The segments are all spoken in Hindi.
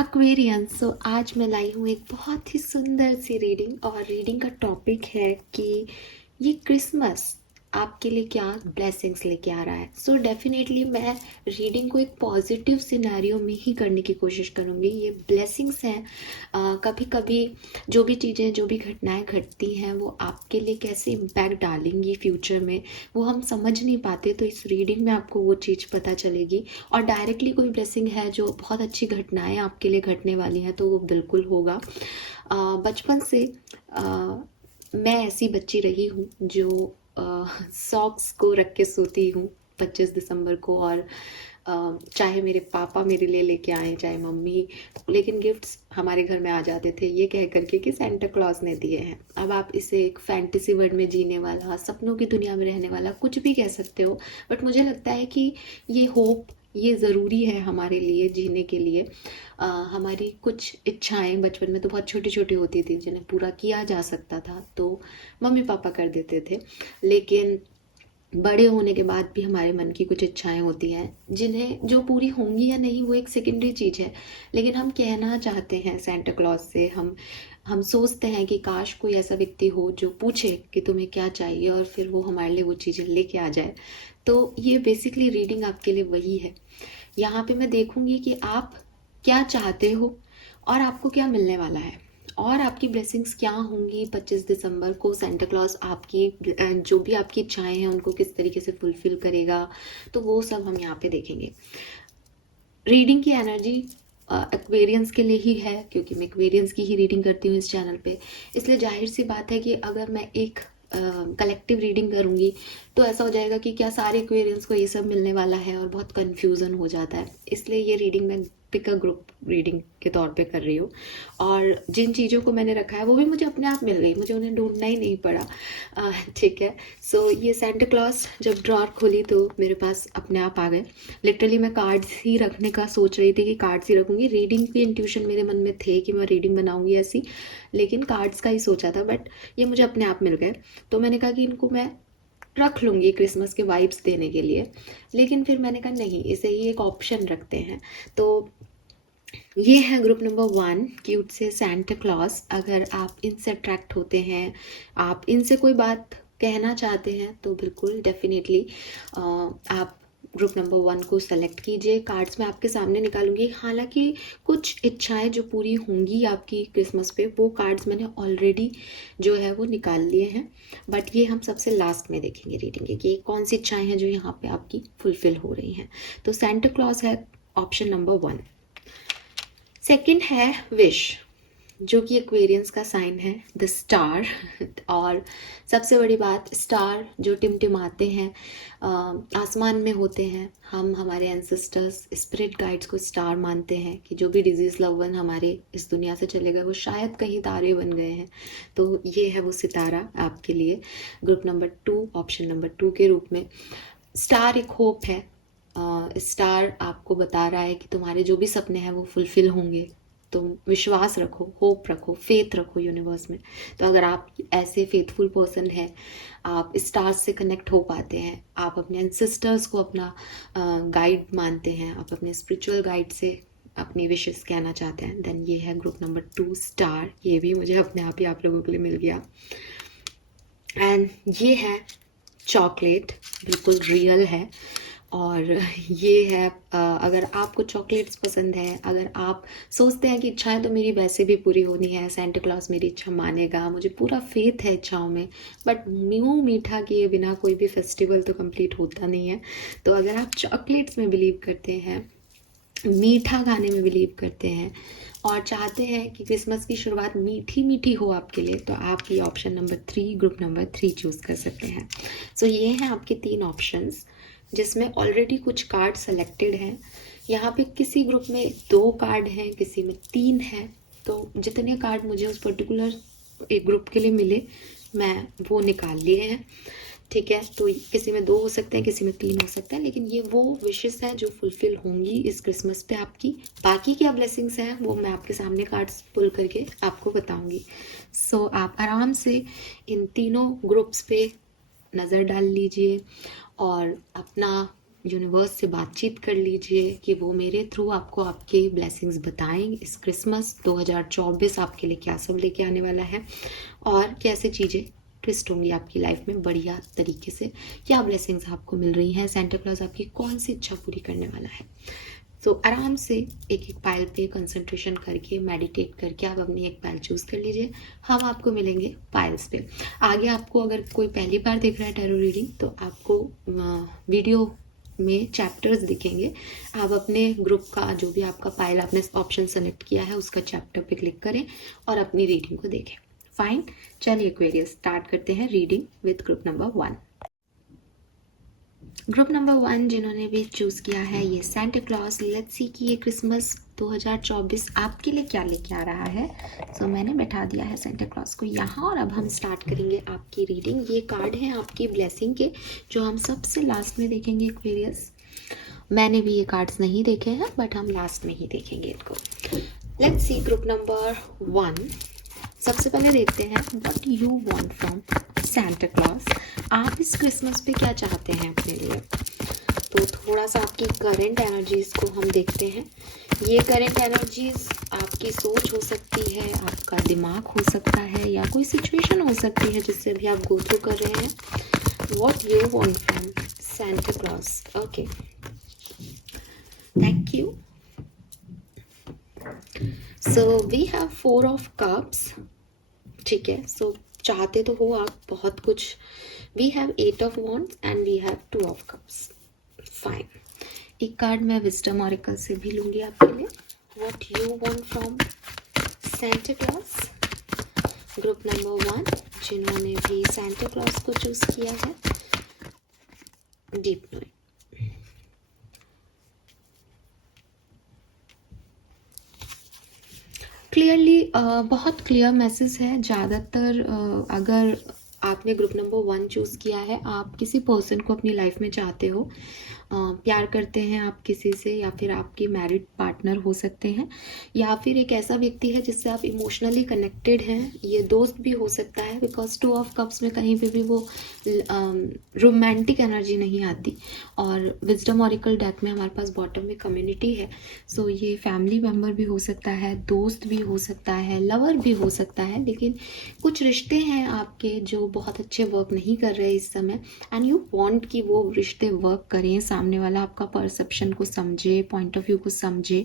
एक्वेरियंस। सो आज मैं लाई हूँ एक बहुत ही सुंदर सी रीडिंग, और रीडिंग का टॉपिक है कि ये क्रिसमस आपके लिए क्या ब्लेसिंग्स लेके आ रहा है। सो डेफिनेटली मैं रीडिंग को एक पॉजिटिव सिनेरियो में ही करने की कोशिश करूँगी। ये ब्लेसिंग्स हैं। कभी कभी जो भी चीज़ें, जो भी घटनाएं घटती हैं, वो आपके लिए कैसे इम्पैक्ट डालेंगी फ्यूचर में, वो हम समझ नहीं पाते। तो इस रीडिंग में आपको वो चीज़ पता चलेगी। और डायरेक्टली कोई ब्लेसिंग है जो बहुत अच्छी घटनाएं आपके लिए घटने वाली हैं, तो वो बिल्कुल होगा। बचपन से मैं ऐसी बच्ची रही हूँ जो सॉक्स को रख के सोती हूँ 25 दिसंबर को। और चाहे मेरे पापा मेरे लिए लेके आए, चाहे मम्मी, लेकिन गिफ्ट्स हमारे घर में आ जाते थे ये कह करके कि सेंटा क्लॉज ने दिए हैं। अब आप इसे एक फैंटेसी वर्ल्ड में जीने वाला, सपनों की दुनिया में रहने वाला, कुछ भी कह सकते हो, बट मुझे लगता है कि ये होप, ये ज़रूरी है हमारे लिए जीने के लिए। हमारी कुछ इच्छाएं बचपन में तो बहुत छोटी छोटी होती थी, जिन्हें पूरा किया जा सकता था तो मम्मी पापा कर देते थे। लेकिन बड़े होने के बाद भी हमारे मन की कुछ इच्छाएं होती हैं, जिन्हें जो पूरी होंगी या नहीं वो एक सेकेंडरी चीज़ है। लेकिन हम कहना चाहते हैं सेंटा क्लॉज से, हम सोचते हैं कि काश कोई ऐसा व्यक्ति हो जो पूछे कि तुम्हें क्या चाहिए, और फिर वो हमारे लिए वो चीज़ें लेके आ जाए। तो ये बेसिकली रीडिंग आपके लिए वही है। यहाँ पे मैं देखूंगी कि आप क्या चाहते हो और आपको क्या मिलने वाला है, और आपकी ब्लेसिंग्स क्या होंगी 25 दिसंबर को। सेंटा क्लॉज आपकी जो भी आपकी इच्छाएं हैं उनको किस तरीके से फुलफिल करेगा, तो वो सब हम यहाँ पे देखेंगे। रीडिंग की एनर्जी एक्वेरियंस के लिए ही है, क्योंकि मैं एक्वेरियंस की ही रीडिंग करती हूँ इस चैनल पे। इसलिए जाहिर सी बात है कि अगर मैं एक कलेक्टिव रीडिंग करूँगी तो ऐसा हो जाएगा कि क्या सारे एक्वेरियंस को ये सब मिलने वाला है, और बहुत कन्फ्यूज़न हो जाता है। इसलिए ये रीडिंग मैं पिक अ ग्रुप रीडिंग के तौर पे कर रही हूँ। और जिन चीज़ों को मैंने रखा है वो भी मुझे अपने आप मिल गई, मुझे उन्हें ढूंढना ही नहीं पड़ा। ठीक है। सो ये सेंटा क्लॉज जब ड्रॉर खोली तो मेरे पास अपने आप आ गए। लिटरली मैं कार्ड्स ही रखने का सोच रही थी कि कार्ड्स ही रखूँगी। रीडिंग की इंट्यूशन मेरे मन में थे कि मैं रीडिंग बनाऊँगी ऐसी, लेकिन कार्ड्स का ही सोचा था, बट ये मुझे अपने आप मिल गए। तो मैंने कहा कि इनको मैं रख लूँगी क्रिसमस के वाइब्स देने के लिए। लेकिन फिर मैंने कहा नहीं, इसे ही एक ऑप्शन रखते हैं। तो ये है ग्रुप नंबर 1, क्यूट से सेंटा क्लॉज। अगर आप इनसे अट्रैक्ट होते हैं, आप इनसे कोई बात कहना चाहते हैं, तो बिल्कुल डेफिनेटली आप ग्रुप नंबर 1 को सेलेक्ट कीजिए। कार्ड्स मैं आपके सामने निकालूंगी। हालांकि कुछ इच्छाएं जो पूरी होंगी आपकी क्रिसमस पे, वो कार्ड्स मैंने ऑलरेडी जो है वो निकाल लिए हैं, बट ये हम सबसे लास्ट में देखेंगे रीडिंग के कि कौन सी इच्छाएं हैं जो यहाँ पे आपकी फुलफिल हो रही हैं। तो सेंटा क्लॉज है ऑप्शन नंबर 1। सेकंड है विश, जो कि एक्वेरियंस का साइन है, द स्टार। और सबसे बड़ी बात, स्टार जो टिमटिमाते हैं आसमान में होते हैं। हम हमारे एंसेस्टर्स, स्पिरिट गाइड्स को स्टार मानते हैं कि जो भी डिजीज लव वन हमारे इस दुनिया से चले गए, वो शायद कहीं तारे बन गए हैं। तो ये है वो सितारा आपके लिए ग्रुप नंबर 2, ऑप्शन नंबर 2 के रूप में। स्टार एक होप है। स्टार आपको बता रहा है कि तुम्हारे जो भी सपने हैं वो फुलफिल होंगे। तुम विश्वास रखो, होप रखो, फेथ रखो यूनिवर्स में। तो अगर आप ऐसे फेथफुल पर्सन हैं, आप स्टार्स से कनेक्ट हो पाते हैं, आप अपने एंसेस्टर्स को अपना गाइड मानते हैं, आप अपने स्पिरिचुअल गाइड से अपनी विशेस कहना चाहते हैं, देन ये है ग्रुप नंबर 2 स्टार। ये भी मुझे अपने आप ही आप लोगों के लिए मिल गया। एंड ये है चॉकलेट, बिल्कुल रियल है। और ये है अगर आपको चॉकलेट्स पसंद है, अगर आप सोचते हैं कि इच्छाएं तो मेरी वैसे भी पूरी होनी है, सेंटा क्लॉज मेरी इच्छा मानेगा, मुझे पूरा फेथ है इच्छाओं में, बट मुँह मीठा किए बिना कोई भी फेस्टिवल तो कंप्लीट होता नहीं है। तो अगर आप चॉकलेट्स में बिलीव करते हैं, मीठा खाने में बिलीव करते हैं, और चाहते हैं कि क्रिसमस की शुरुआत मीठी मीठी हो आपके लिए, तो आप ये option number 3, group number 3 choose कर सकते हैं। सो ये हैं आपके 3 ऑप्शंस, जिसमें ऑलरेडी कुछ कार्ड सेलेक्टेड हैं। यहाँ पे किसी ग्रुप में 2 कार्ड हैं, किसी में 3 हैं। तो जितने कार्ड मुझे उस पर्टिकुलर एक ग्रुप के लिए मिले, मैं वो निकाल लिए हैं। ठीक है। तो किसी में 2 हो सकते हैं, किसी में 3 हो सकते हैं, लेकिन ये वो विशेस हैं जो फुलफिल होंगी इस क्रिसमस पे आपकी। बाकी क्या ब्लेसिंग्स हैं वो मैं आपके सामने कार्ड्स पुल करके आपको बताऊंगी। सो आप आराम से इन तीनों ग्रुप्स पे नज़र डाल लीजिए और अपना यूनिवर्स से बातचीत कर लीजिए कि वो मेरे थ्रू आपको आपके ब्लेसिंग्स बताएं इस क्रिसमस 2024 आपके लिए क्या सब लेके आने वाला है और कैसे चीज़ें ट्विस्ट होंगी आपकी लाइफ में बढ़िया तरीके से, क्या ब्लेसिंग्स आपको मिल रही हैं, सेंटा क्लॉज आपकी कौन सी इच्छा पूरी करने वाला है। तो आराम से एक एक पायल पे कंसंट्रेशन करके मेडिटेट करके आप अपनी एक पायल चूज़ कर लीजिए। हम आपको मिलेंगे पायल्स पे। आगे आपको अगर कोई पहली बार देख रहा है टैरो रीडिंग तो आपको वीडियो में चैप्टर्स दिखेंगे। आप अपने ग्रुप का जो भी आपका पायल आपने ऑप्शन सेलेक्ट किया है उसका चैप्टर पे क्लिक करें और अपनी रीडिंग को देखें। फाइन, चलिए एक्वेरियस स्टार्ट करते हैं reading with group number 1। Group number 1 जिन्होंने भी चूज़ किया है ये सेंटा क्लॉज। लेट्स सी कि ये क्रिसमस 2024 आपके लिए क्या लेके आ रहा है। सो मैंने बैठा दिया है सेंटा क्लॉज को यहाँ और अब हम स्टार्ट करेंगे आपकी रीडिंग। ये कार्ड है आपकी ब्लेसिंग के जो हम सबसे लास्ट में देखेंगे एक्वेरियस। मैंने भी ये कार्ड्स नहीं देखे हैं बट हम लास्ट में ही देखेंगे इनको। Let's see group number 1। सबसे पहले देखते हैं what you want from Santa Claus. आप इस क्रिसमस पे क्या चाहते हैं अपने लिए। तो थोड़ा सा आपकी करंट एनर्जीज को हम देखते हैं। ये करंट एनर्जीज आपकी सोच हो सकती है, आपका दिमाग हो सकता है या कोई सिचुएशन हो सकती है जिससे भी आप गो थ्रू कर रहे हैं। What you want from Santa Claus. Okay, thank you. So we have 4 of cups. ठीक है, सो चाहते तो हो आप बहुत कुछ। We have 8 of wands and we have 2 of cups. Fine, एक कार्ड मैं विजडम ऑरेकल से भी लूंगी आपके लिए। What you want from Santa Claus. Group number 1 जिन्होंने भी सेंटा क्लॉज को चूज किया है। Deep knowing. क्लियरली बहुत क्लियर मैसेज है। ज़्यादातर अगर आपने ग्रुप नंबर 1 चूज़ किया है, आप किसी पर्सन को अपनी लाइफ में चाहते हो, प्यार करते हैं आप किसी से या फिर आपके मैरिड पार्टनर हो सकते हैं या फिर एक ऐसा व्यक्ति है जिससे आप इमोशनली कनेक्टेड हैं। ये दोस्त भी हो सकता है बिकॉज 2 ऑफ कप्स में कहीं पे भी वो रोमांटिक एनर्जी नहीं आती। और विजडम ऑरेकल डेक में हमारे पास बॉटम में कम्युनिटी है। सो ये फैमिली मेम्बर भी हो सकता है, दोस्त भी हो सकता है, लवर भी हो सकता है। लेकिन कुछ रिश्ते हैं आपके जो बहुत अच्छे वर्क नहीं कर रहे इस समय एंड यू वांट कि वो रिश्ते वर्क करें, सामने वाला आपका परसेप्शन को समझे, पॉइंट ऑफ व्यू को समझे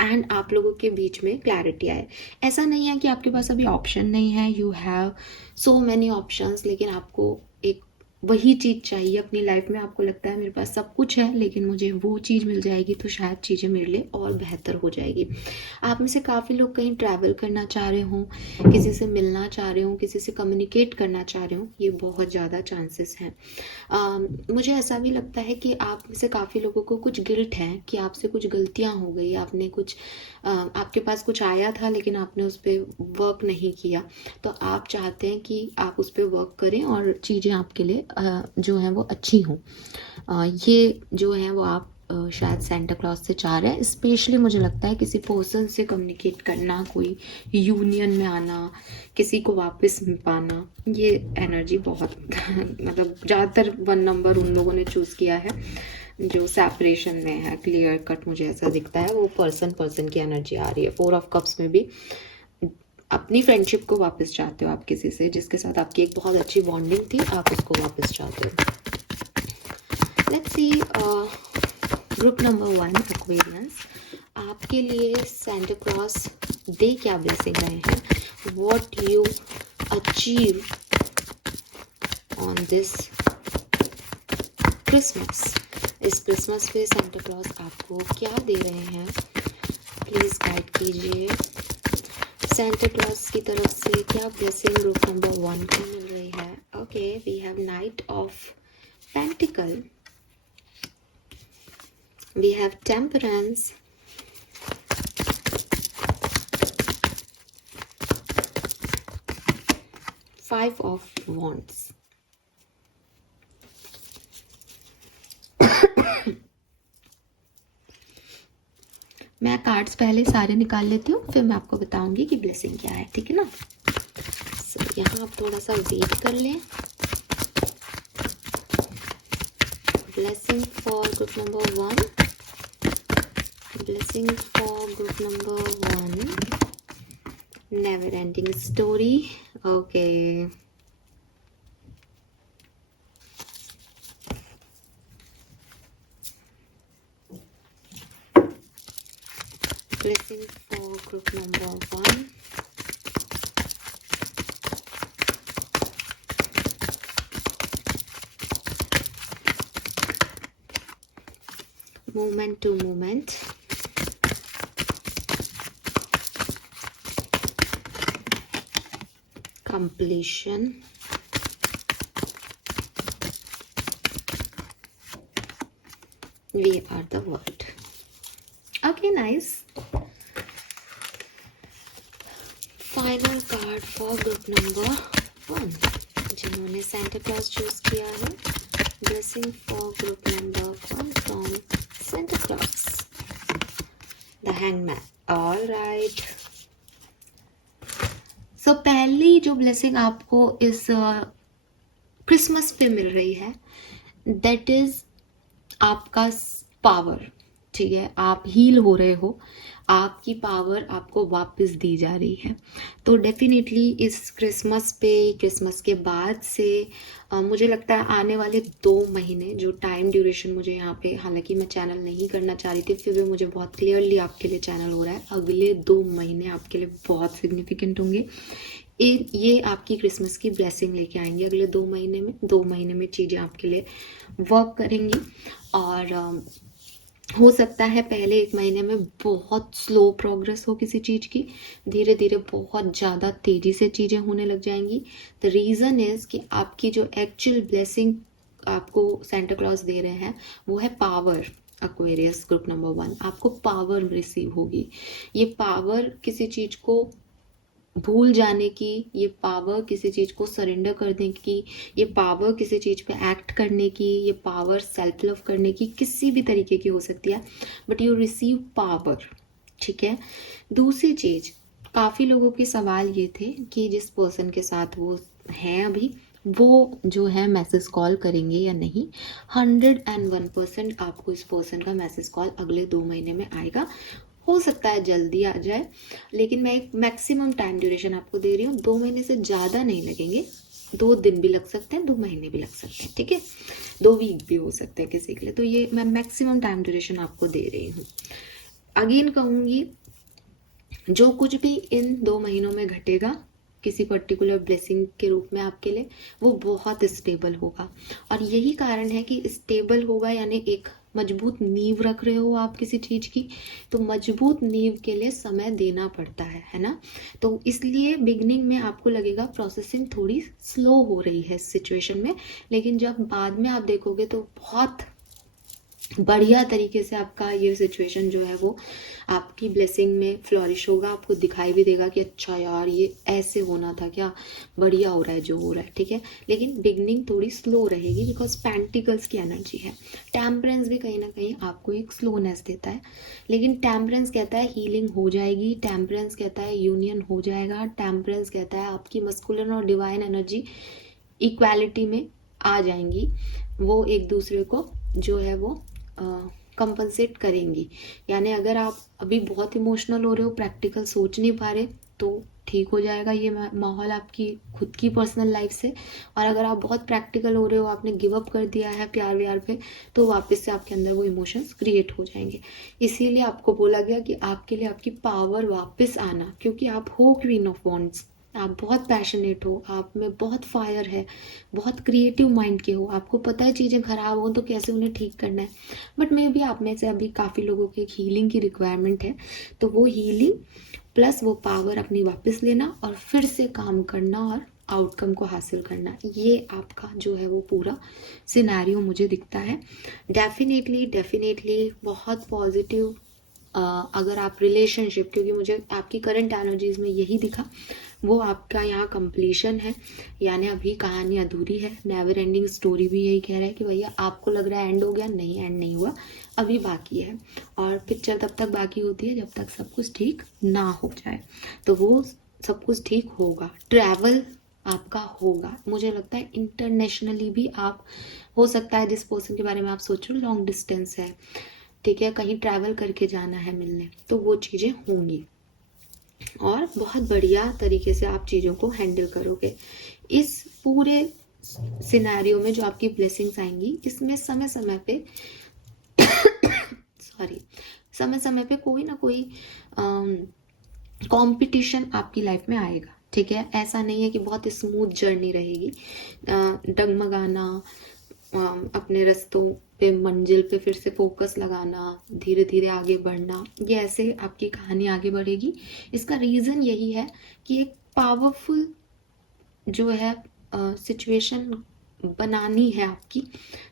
एंड आप लोगों के बीच में क्लैरिटी आए। ऐसा नहीं है कि आपके पास अभी ऑप्शन नहीं है, you have so many options, लेकिन आपको एक वही चीज़ चाहिए अपनी लाइफ में। आपको लगता है मेरे पास सब कुछ है लेकिन मुझे वो चीज़ मिल जाएगी तो शायद चीज़ें मेरे लिए और बेहतर हो जाएगी। आप में से काफ़ी लोग कहीं ट्रैवल करना चाह रहे हों, किसी से मिलना चाह रहे हों, किसी से कम्युनिकेट करना चाह रहे हों, ये बहुत ज़्यादा चांसेस हैं। मुझे ऐसा भी लगता है कि आप में से काफ़ी लोगों को कुछ गिल्ट है कि आपसे कुछ गलतियाँ हो गई, आपने कुछ आपके पास कुछ आया था लेकिन आपने उस पर वर्क नहीं किया। तो आप चाहते हैं कि आप उस पर वर्क करें और चीज़ें आपके लिए जो हैं वो अच्छी हों। ये जो है वो आप शायद सेंटा क्लॉज से चाह रहे हैं। स्पेशली मुझे लगता है किसी पर्सन से कम्युनिकेट करना, कोई यूनियन में आना, किसी को वापस पाना, ये एनर्जी बहुत मतलब ज़्यादातर 1 नंबर उन लोगों ने चूज़ किया है जो सेपरेशन में है। क्लियर कट मुझे ऐसा दिखता है, वो पर्सन की एनर्जी आ रही है। 4 ऑफ कप्स में भी अपनी फ्रेंडशिप को वापस चाहते हो आप, किसी से जिसके साथ आपकी एक बहुत अच्छी बॉन्डिंग थी, आप उसको वापस चाहते हो। Let's see group number 1 Aquarians, आपके लिए सेंटा क्लॉज दे क्या ब्लेसिंग रहे हैं। What you achieve on this Christmas. इस क्रिसमस पे सेंटा क्लॉज आपको क्या दे रहे हैं, प्लीज़ गाइड कीजिए। सेंटा क्लॉज की तरफ से क्या ब्लेसिंग ग्रुप नंबर 1 को मिल रही है। Okay, we have knight of pentacle, we have temperance, five of wands. मैं कार्ड्स पहले सारे निकाल लेती हूँ फिर मैं आपको बताऊंगी कि ब्लेसिंग क्या है, ठीक है ना। यहाँ आप थोड़ा सा वेट कर लें। blessing for group number 1. Blessing for group number 1. Never ending story. Okay. Blessing for group number 1. Moment to moment. Completion. We are the world. Okay, nice. Final card for group number 1. जिन्होंने Santa Claus चूज किया है. Blessing for group number 1 from Santa Claus. The Hangman. All right. So पहली जो ब्लेसिंग आपको इस क्रिसमस पे मिल रही है, दैट इज आपका पावर. ठीक है, आप हील हो रहे हो, आपकी पावर आपको वापस दी जा रही है. तो डेफिनेटली इस क्रिसमस पे, क्रिसमस के बाद से मुझे लगता है आने वाले 2 महीने जो टाइम ड्यूरेशन मुझे यहाँ पे, हालांकि मैं चैनल नहीं करना चाह रही थी, फिर भी मुझे बहुत क्लियरली आपके लिए चैनल हो रहा है. अगले 2 महीने आपके लिए बहुत सिग्निफिकेंट होंगे. ये आपकी क्रिसमस की ब्लेसिंग लेके आएंगे अगले 2 महीने में. 2 महीने में चीज़ें आपके लिए वर्क करेंगी. और हो सकता है पहले 1 महीने में बहुत स्लो प्रोग्रेस हो किसी चीज़ की, धीरे धीरे बहुत ज़्यादा तेज़ी से चीज़ें होने लग जाएंगी. द रीज़न इज़ कि आपकी जो एक्चुअल ब्लेसिंग आपको सेंटा क्लॉज दे रहे हैं वो है पावर. एक्वेरियस ग्रुप नंबर 1, आपको पावर रिसीव होगी. ये पावर किसी चीज़ को भूल जाने की, ये पावर किसी चीज़ को सरेंडर करने की, ये पावर किसी चीज़ पे एक्ट करने की, ये पावर सेल्फ लव करने की, किसी भी तरीके की हो सकती है, बट यू रिसीव पावर. ठीक है. दूसरी चीज़, काफ़ी लोगों के सवाल ये थे कि जिस पर्सन के साथ वो हैं अभी, वो जो है मैसेज कॉल करेंगे या नहीं. 101% आपको इस पर्सन का मैसेज कॉल अगले 2 महीने में आएगा. हो सकता है जल्दी आ जाए, लेकिन मैं एक मैक्सिमम टाइम ड्यूरेशन आपको दे रही हूँ. 2 महीने से ज़्यादा नहीं लगेंगे. 2 दिन भी लग सकते हैं, 2 महीने भी लग सकते हैं. ठीक है, 2 वीक भी हो सकते हैं किसी के लिए. तो ये मैं मैक्सिमम टाइम ड्यूरेशन आपको दे रही हूँ. अगेन कहूँगी, जो कुछ भी इन 2 महीनों में घटेगा किसी पर्टिकुलर ब्लेसिंग के रूप में आपके लिए, वो बहुत स्टेबल होगा. और यही कारण है कि स्टेबल होगा, यानी एक मजबूत नींव रख रहे हो आप किसी चीज़ की, तो मजबूत नींव के लिए समय देना पड़ता है ना. तो इसलिए बिगनिंग में आपको लगेगा प्रोसेसिंग थोड़ी स्लो हो रही है इस सिचुएशन में, लेकिन जब बाद में आप देखोगे तो बहुत बढ़िया तरीके से आपका ये सिचुएशन जो है वो आपकी ब्लेसिंग में फ्लॉरिश होगा. आपको दिखाई भी देगा कि अच्छा यार ये ऐसे होना था क्या, बढ़िया हो रहा है जो हो रहा है. ठीक है, लेकिन बिगनिंग थोड़ी स्लो रहेगी बिकॉज पेंटिकल्स की एनर्जी है. टेम्परेंस भी कहीं ना कहीं आपको एक स्लोनेस देता है, लेकिन टेम्परेंस कहता है हीलिंग हो जाएगी. टेम्परेंस कहता है यूनियन हो जाएगा. टेम्परेंस कहता है आपकी मस्कुलिन और डिवाइन एनर्जी इक्वालिटी में आ जाएंगी. वो एक दूसरे को जो है वो कंपनसेट करेंगी. यानी अगर आप अभी बहुत इमोशनल हो रहे हो, प्रैक्टिकल सोच नहीं पा रहे, तो ठीक हो जाएगा ये माहौल आपकी खुद की पर्सनल लाइफ से. और अगर आप बहुत प्रैक्टिकल हो रहे हो, आपने गिव अप कर दिया है प्यार व्यार पे, तो वापस से आपके अंदर वो इमोशंस क्रिएट हो जाएंगे. इसीलिए आपको बोला गया कि आपके लिए आपकी पावर वापस आना, क्योंकि आप हो क्वीन ऑफ वॉन्ड्स. आप बहुत पैशनेट हो, आप में बहुत फायर है, बहुत क्रिएटिव माइंड के हो. आपको पता है चीज़ें खराब हो तो कैसे उन्हें ठीक करना है. बट मे बी आप में से अभी काफ़ी लोगों की हीलिंग की रिक्वायरमेंट है. तो वो हीलिंग प्लस वो पावर अपनी वापस लेना और फिर से काम करना और आउटकम को हासिल करना, ये आपका जो है वो पूरा सिनेरियो मुझे दिखता है. डेफिनेटली बहुत पॉजिटिव. अगर आप रिलेशनशिप, क्योंकि मुझे आपकी करंट एनर्जीज में यही दिखा, वो आपका यहाँ कंप्लीशन है, यानी अभी कहानी अधूरी है. नेवर एंडिंग स्टोरी भी यही कह रहा है कि भैया आपको लग रहा है एंड हो गया, नहीं एंड नहीं हुआ, अभी बाकी है. और पिक्चर तब तक बाकी होती है जब तक सब कुछ ठीक ना हो जाए. तो वो सब कुछ ठीक होगा. ट्रैवल आपका होगा। मुझे लगता है इंटरनेशनली भी आप, हो सकता है जिस पर्सन के बारे में आप सोच रहे हो लॉन्ग डिस्टेंस है, ठीक है, कहीं ट्रैवल करके जाना है मिलने, तो वो चीज़ें होंगी और बहुत बढ़िया तरीके से आप चीज़ों को हैंडल करोगे। इस पूरे सिनेरियो में जो आपकी ब्लेसिंग्स आएंगी, इसमें समय समय पे सॉरी, समय समय पे कोई ना कोई कंपटीशन आपकी लाइफ में आएगा, ठीक है। ऐसा नहीं है कि बहुत स्मूथ जर्नी रहेगी। डगमगाना, अपने रास्तों पे, मंजिल पे फिर से फोकस लगाना, धीरे धीरे आगे बढ़ना, ये ऐसे आपकी कहानी आगे बढ़ेगी। इसका रीज़न यही है कि एक पावरफुल जो है सिचुएशन बनानी है आपकी,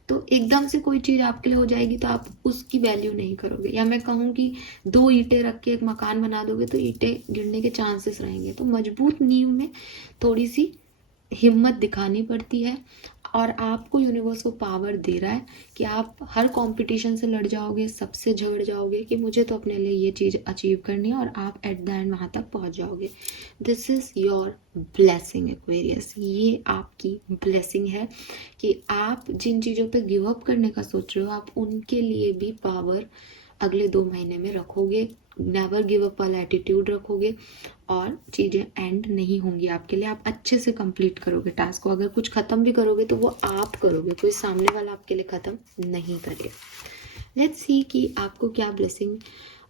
तो एकदम से कोई चीज़ आपके लिए हो जाएगी तो आप उसकी वैल्यू नहीं करोगे। या मैं कहूँ कि 2 ईंटें रख के एक मकान बना दोगे तो ईंटें गिरने के चांसेस रहेंगे। तो मजबूत नींव में थोड़ी सी हिम्मत दिखानी पड़ती है, और आपको यूनिवर्स को पावर दे रहा है कि आप हर कंपटीशन से लड़ जाओगे, सबसे झगड़ जाओगे कि मुझे तो अपने लिए ये चीज़ अचीव करनी है, और आप एट द एंड वहाँ तक पहुँच जाओगे। This is your blessing Aquarius. ये आपकी ब्लेसिंग है कि आप जिन चीज़ों पे गिव अप करने का सोच रहे हो, आप उनके लिए भी पावर अगले 2 महीने में रखोगे। नेवर गिव अप वाला एटीट्यूड रखोगे और चीज़ें एंड नहीं होंगी आपके लिए। आप अच्छे से कंप्लीट करोगे टास्क को। अगर कुछ ख़त्म भी करोगे तो वो आप करोगे, कोई सामने वाला आपके लिए ख़त्म नहीं करेगा। लेट्स सी कि आपको क्या ब्लेसिंग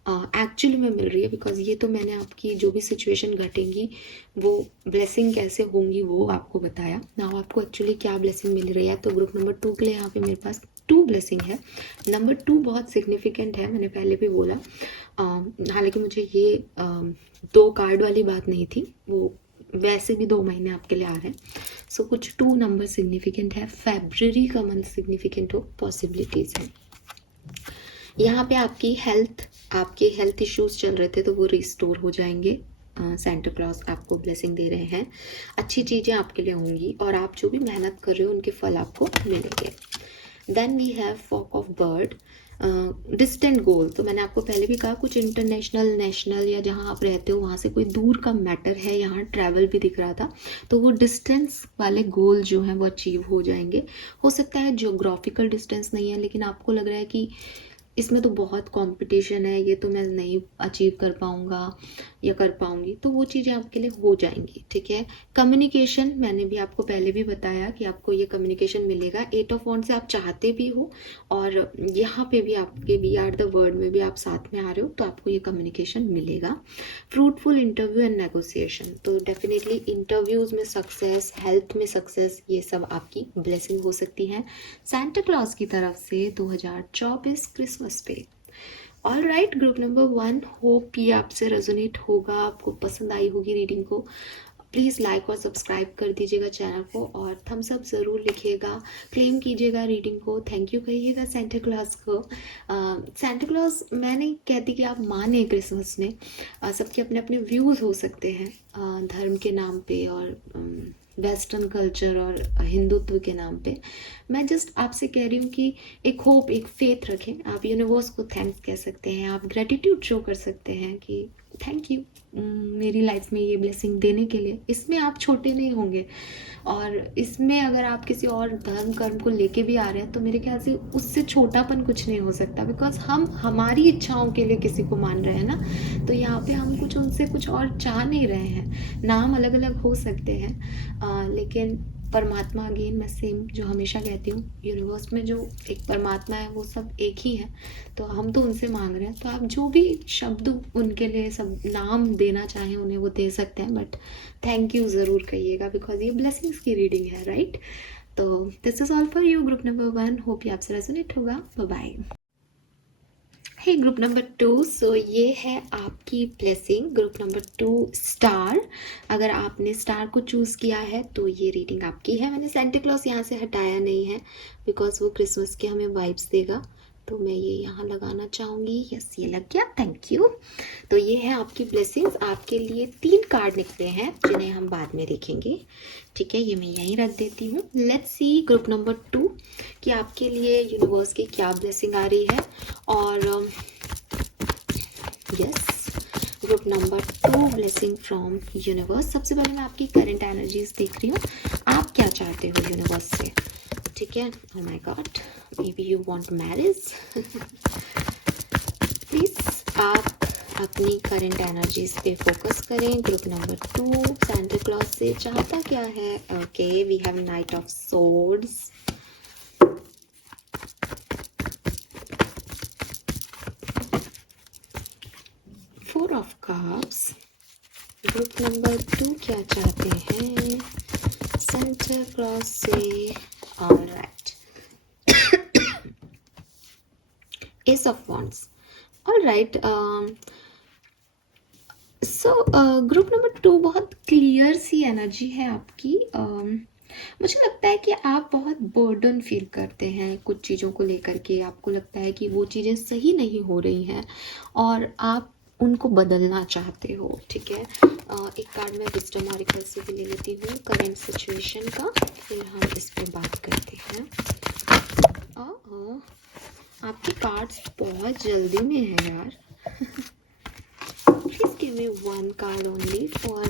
एक्चुअली में मिल रही है, बिकॉज ये तो मैंने आपकी जो भी सिचुएशन घटेंगी वो ब्लेसिंग कैसे होंगी वो आपको बताया। नाउ आपको एक्चुअली क्या ब्लेसिंग मिल रही है, तो ग्रुप नंबर 2 के लिए यहाँ पे मेरे पास 2 ब्लेसिंग है। नंबर 2 बहुत सिग्निफिकेंट है, मैंने पहले भी बोला। हालांकि मुझे ये 2 कार्ड वाली बात नहीं थी, वो वैसे भी 2 महीने आपके लिए आ रहे हैं। सो कुछ 2 नंबर सिग्निफिकेंट है। फेब्रुअरी का मंथ सिग्निफिकेंट हो, पॉसिबिलिटीज़ है। यहाँ पे आपके हेल्थ इश्यूज चल रहे थे तो वो रिस्टोर हो जाएंगे। सेंटा क्लॉज आपको ब्लेसिंग दे रहे हैं, अच्छी चीज़ें आपके लिए होंगी और आप जो भी मेहनत कर रहे हो उनके फल आपको मिलेंगे। Then we have flock of bird, distant goal. तो मैंने आपको पहले भी कहा कुछ इंटरनेशनल, नेशनल या जहाँ आप रहते हो वहाँ से कोई दूर का मैटर है। यहाँ ट्रैवल भी दिख रहा था, तो वो डिस्टेंस वाले गोल जो हैं वो अचीव हो जाएंगे। हो सकता है ज्योग्राफिकल डिस्टेंस नहीं है, लेकिन आपको लग रहा है कि इसमें तो बहुत कंपटीशन है, ये तो मैं नहीं अचीव कर पाऊँगा या कर पाऊँगी, तो वो चीज़ें आपके लिए हो जाएंगी, ठीक है। कम्युनिकेशन, मैंने भी आपको पहले भी बताया कि आपको ये कम्युनिकेशन मिलेगा। 8 ऑफ वॉन्ड्स से आप चाहते भी हो और यहाँ पे भी आपके वी आर द वर्ड में भी आप साथ में आ रहे हो, तो आपको ये कम्युनिकेशन मिलेगा। फ्रूटफुल इंटरव्यू एंड नेगोशिएशन, तो डेफिनेटली इंटरव्यूज़ में सक्सेस, हेल्थ में सक्सेस, ये सब आपकी ब्लेसिंग हो सकती है सेंटा क्लॉज की तरफ से 2024 क्रिसमस पे। All right, group number 1, hope ये आपसे रेजोनेट होगा, आपको पसंद आई होगी रीडिंग को। प्लीज़ लाइक और सब्सक्राइब कर दीजिएगा चैनल को और थम्स अप ज़रूर लिखिएगा, क्लेम कीजिएगा रीडिंग को, थैंक यू कहिएगा सेंटा क्लॉज को। सेंटा क्लॉज मैं नहीं कहती कि आप माने क्रिसमस में, सबके अपने अपने व्यूज़ हो सकते हैं धर्म के नाम पे और वेस्टर्न कल्चर और हिंदुत्व के नाम पे। मैं जस्ट आपसे कह रही हूँ कि एक होप, एक फेथ रखें। आप यूनिवर्स को थैंक्स कह सकते हैं, आप ग्रेटिट्यूड शो कर सकते हैं कि थैंक यू मेरी लाइफ में ये ब्लेसिंग देने के लिए। इसमें आप छोटे नहीं होंगे, और इसमें अगर आप किसी और धर्म कर्म को लेके भी आ रहे हैं तो मेरे ख्याल से उससे छोटापन कुछ नहीं हो सकता, बिकॉज हम हमारी इच्छाओं के लिए किसी को मान रहे हैं ना। तो यहाँ पे हम कुछ उनसे कुछ और चाह नहीं रहे हैं। नाम अलग अलग हो सकते हैं लेकिन परमात्मा, अगेन मैं सेम जो हमेशा कहती हूँ, यूनिवर्स में जो एक परमात्मा है वो सब एक ही है, तो हम तो उनसे मांग रहे हैं। तो आप जो भी शब्द उनके लिए सब नाम देना चाहें उन्हें वो दे सकते हैं, बट थैंक यू ज़रूर कहिएगा बिकॉज ये ब्लेसिंग्स की रीडिंग है, राइट। तो this is all for you group number 1, hope ये आपसे रेजोनेट होगा। Bye bye. Hey group number 2, so ये है आपकी ब्लेसिंग ग्रुप नंबर 2 स्टार। अगर आपने स्टार को चूज़ किया है तो ये रीडिंग आपकी है। मैंने सेंटा क्लॉज यहाँ से हटाया नहीं है बिकॉज वो क्रिसमस के हमें वाइब्स देगा, तो मैं ये यहाँ लगाना चाहूँगी। यस, ये लग गया, थैंक यू। तो ये है आपकी ब्लेसिंग्स। आपके लिए 3 कार्ड निकले हैं जिन्हें हम बाद में देखेंगे, ठीक है। ये मैं यहीं रख देती हूँ। लेट्स सी ग्रुप नंबर 2 कि आपके लिए यूनिवर्स की क्या ब्लेसिंग आ रही है। और yes, group number 2, blessing from universe. सबसे पहले मैं आपकी करंट एनर्जीज देख रही हूँ, आप क्या चाहते हो यूनिवर्स से, ठीक है। Oh my god, maybe you want marriage. Please आप अपनी करंट एनर्जीज पे फोकस करें। ग्रुप नंबर 2, सैंटा क्लॉज से चाहता क्या है। Okay, we have knight of swords, four of cups. Group number 2 क्या चाहते हैं सेंटा क्लॉज से। Alright, ace of wands. Alright, so group number 2 बहुत क्लियर सी एनर्जी है आपकी। मुझे लगता है कि आप बहुत बर्डन फील करते हैं कुछ चीज़ों को लेकर के। आपको लगता है कि वो चीज़ें सही नहीं हो रही हैं और आप उनको बदलना चाहते हो, ठीक है। एक कार्ड मैं विजडम ऑरेकल से भी ले लेती हूँ करंट सिचुएशन का, फिर हम इस पर बात करते हैं। आपके कार्ड्स बहुत जल्दी में है यार। Please give me one card only for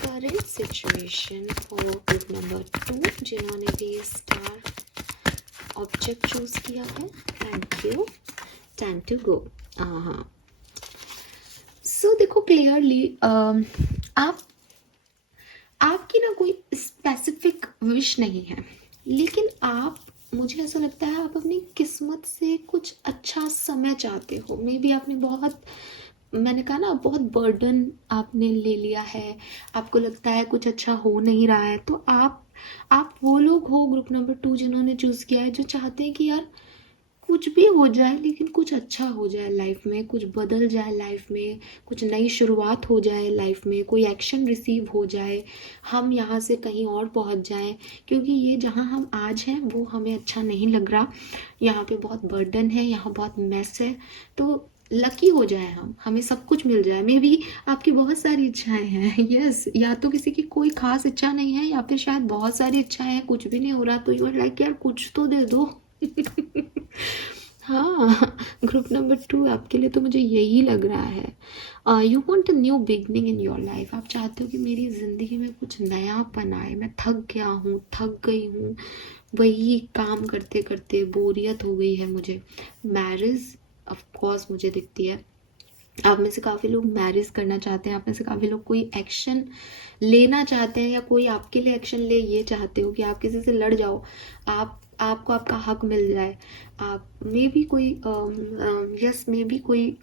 current situation for group number 2, जिन्होंने भी स्टार ऑब्जेक्ट चूज किया है। Thank you, time to go. हाँ, सो देखो क्लियरली, आपकी ना कोई स्पेसिफिक विश नहीं है, लेकिन मुझे ऐसा लगता है आप अपनी किस्मत से कुछ अच्छा समय चाहते हो। मे बी आपने मैंने कहा ना, बहुत बर्डन आपने ले लिया है, आपको लगता है कुछ अच्छा हो नहीं रहा है। तो आप वो लोग हो ग्रुप नंबर 2 जिन्होंने चूज़ किया है, जो चाहते हैं कि यार कुछ भी हो जाए लेकिन कुछ अच्छा हो जाए लाइफ में, कुछ बदल जाए लाइफ में, कुछ नई शुरुआत हो जाए लाइफ में, कोई एक्शन रिसीव हो जाए, हम यहाँ से कहीं और पहुँच जाएं। क्योंकि ये जहाँ हम आज हैं वो हमें अच्छा नहीं लग रहा, यहाँ पे बहुत बर्डन है, यहाँ बहुत मेस है। तो लकी हो जाए हमें सब कुछ मिल जाए। मे बी आपकी बहुत सारी इच्छाएं हैं, यस, या तो किसी की कोई खास इच्छा नहीं है, या फिर शायद बहुत सारी इच्छाएं हैं, कुछ भी नहीं हो रहा, तो यू आर लाइक यार कुछ तो दे दो। हाँ, ग्रुप नंबर 2 आपके लिए तो मुझे यही लग रहा है। You want a new beginning in your life. आप चाहते हो कि मेरी ज़िंदगी में कुछ नयापन आए। मैं थक गया हूँ, थक गई हूँ, वही काम करते करते बोरियत हो गई है मुझे। मैरिज ऑफ कोर्स मुझे दिखती है, आप में से काफ़ी लोग मैरिज करना चाहते हैं, आप में से काफ़ी लोग कोई एक्शन लेना चाहते हैं, या कोई आपके लिए एक्शन ले, ये चाहते हो कि आप किसी से लड़ जाओ, आपको आपका हक मिल जाए। आप में भी कोई यस, में भी कोई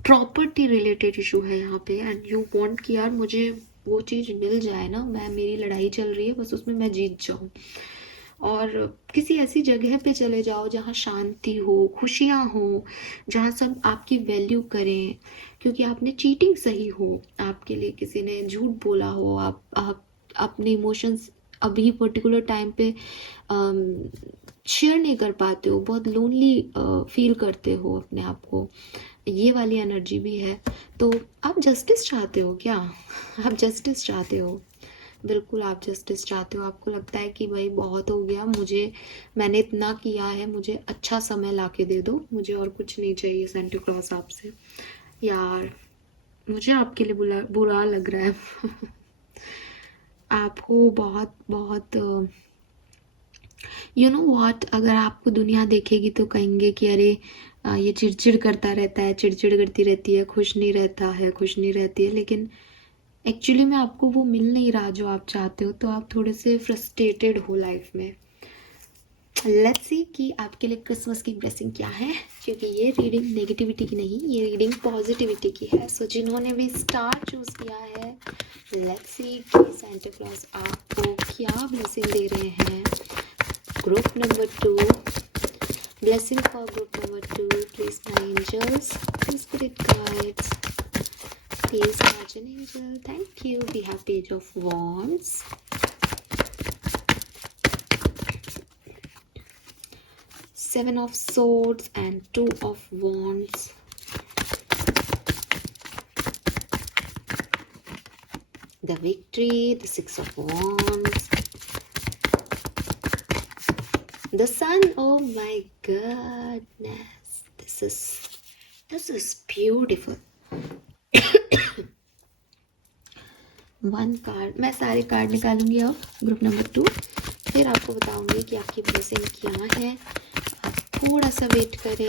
प्रॉपर्टी रिलेटेड इशू है यहाँ पे, एंड यू वांट कि यार मुझे वो चीज़ मिल जाए ना, मेरी लड़ाई चल रही है, बस उसमें मैं जीत जाऊँ। और किसी ऐसी जगह पे चले जाओ जहाँ शांति हो, खुशियाँ हो, जहाँ सब आपकी वैल्यू करें, क्योंकि आपने चीटिंग सही हो, आपके लिए किसी ने झूठ बोला हो, आप अपने इमोशंस अभी पर्टिकुलर टाइम पे शेयर नहीं कर पाते हो, बहुत लोनली फील करते हो अपने आप को, ये वाली एनर्जी भी है। तो आप जस्टिस चाहते हो क्या? आप जस्टिस चाहते हो, बिल्कुल आप जस्टिस चाहते हो। आपको लगता है कि भाई बहुत हो गया, मैंने इतना किया है, मुझे अच्छा समय ला के दे दो, मुझे और कुछ नहीं चाहिए सेंटा क्लॉज आपसे। यार मुझे आपके लिए बुरा लग रहा है। आपको बहुत बहुत यू नो व्हाट, अगर आपको दुनिया देखेगी तो कहेंगे कि अरे ये चिड़चिड़ करता रहता है, चिड़चिड़ करती रहती है, खुश नहीं रहता है, खुश नहीं रहती है, लेकिन एक्चुअली में आपको वो मिल नहीं रहा जो आप चाहते हो, तो आप थोड़े से फ्रस्ट्रेटेड हो लाइफ में। लेट्स सी कि आपके लिए क्रिसमस की ब्लेसिंग क्या है, क्योंकि ये रीडिंग नेगेटिविटी की नहीं, ये रीडिंग पॉजिटिविटी की है। सो जिन्होंने भी स्टार चूज किया है, लेट्स सी कि सेंटा क्लॉज आपको क्या ब्लेसिंग दे रहे हैं। Group number 2, blessing for group number 2, please my angels, please spirit guides, please guardian angel, thank you. We have page of wands, seven of swords and 2 of wands, the victory, the 6 of wands, the sun. Oh my goodness, this is this is beautiful. One card, मैं सारे कार्ड निकालूंगी अब ग्रुप नंबर 2, फिर आपको बताऊंगी कि आपकी ब्लेसिंग क्या है। आप थोड़ा सा वेट करें।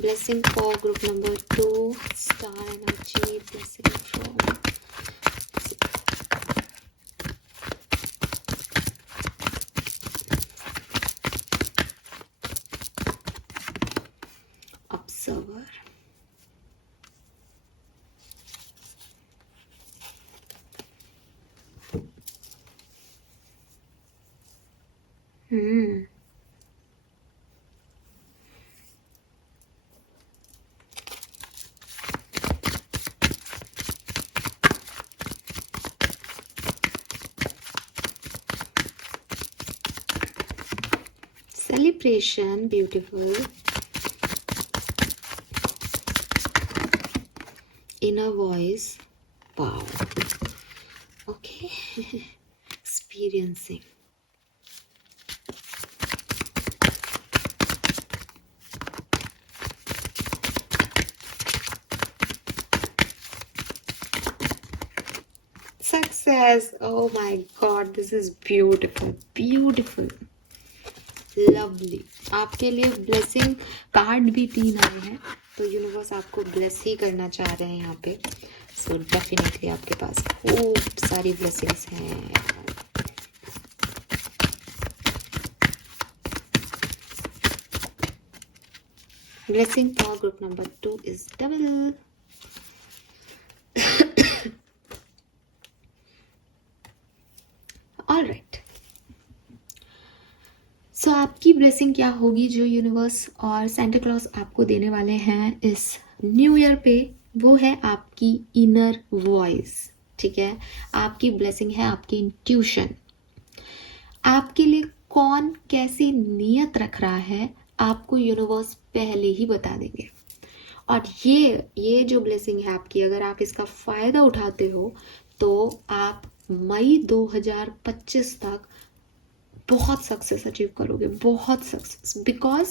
Blessing for group number 2, star energy, blessing for observer. Celebration, beautiful. Inner voice, wow. Okay. Experiencing. Success. Oh my god, this is beautiful, beautiful, lovely. आपके लिए ब्लेसिंग कार्ड भी 3 आए हैं, तो यूनिवर्स आपको ब्लेस ही करना चाह रहे हैं यहाँ पे। सो डेफिनेटली आपके पास खूब सारी ब्लेसिंग्स हैं। Blessing for group number 2 is double. Alright, so आपकी ब्लेसिंग क्या होगी जो यूनिवर्स और सेंटा क्लॉज आपको देने वाले हैं इस न्यू ईयर पे, वो है आपकी इनर वॉइस। ठीक है, आपकी ब्लेसिंग है आपकी इंट्यूशन। आपके लिए कौन कैसी नीयत रख रहा है आपको यूनिवर्स पहले ही बता देंगे। और ये जो ब्लेसिंग है आपकी, अगर आप इसका फ़ायदा उठाते हो तो आप मई 2025 तक बहुत सक्सेस अचीव करोगे, बहुत सक्सेस। बिकॉज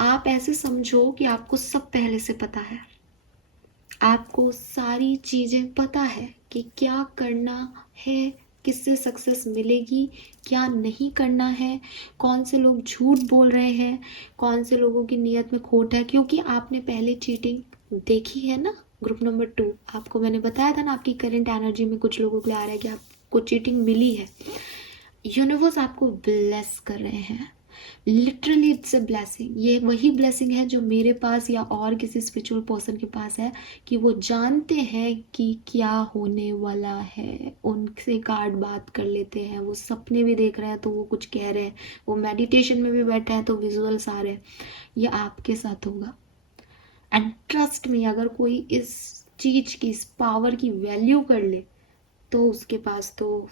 आप ऐसे समझो कि आपको सब पहले से पता है, आपको सारी चीज़ें पता है कि क्या करना है, किससे सक्सेस मिलेगी, क्या नहीं करना है, कौन से लोग झूठ बोल रहे हैं, कौन से लोगों की नीयत में खोट है। क्योंकि आपने पहले चीटिंग देखी है ना। ग्रुप नंबर 2 आपको मैंने बताया था ना, आपकी करंट एनर्जी में कुछ लोगों के लिए आ रहा है कि आपको चीटिंग मिली है। यूनिवर्स आपको ब्लेस कर रहे हैं, लिटरली इट्स अ ब्लेसिंग। ये वही ब्लेसिंग है जो मेरे पास या और किसी स्पिरिचुअल पर्सन के पास है, कि वो जानते हैं कि क्या होने वाला है। उनसे कार्ड बात कर लेते हैं, वो सपने भी देख रहे हैं तो वो कुछ कह रहे हैं, वो मेडिटेशन में भी बैठे हैं तो विजुअल्स आ रहे हैं। ये आपके साथ होगा। एंड ट्रस्ट मी, अगर कोई इस चीज़ की, इस पावर की वैल्यू कर ले तो उसके पास तो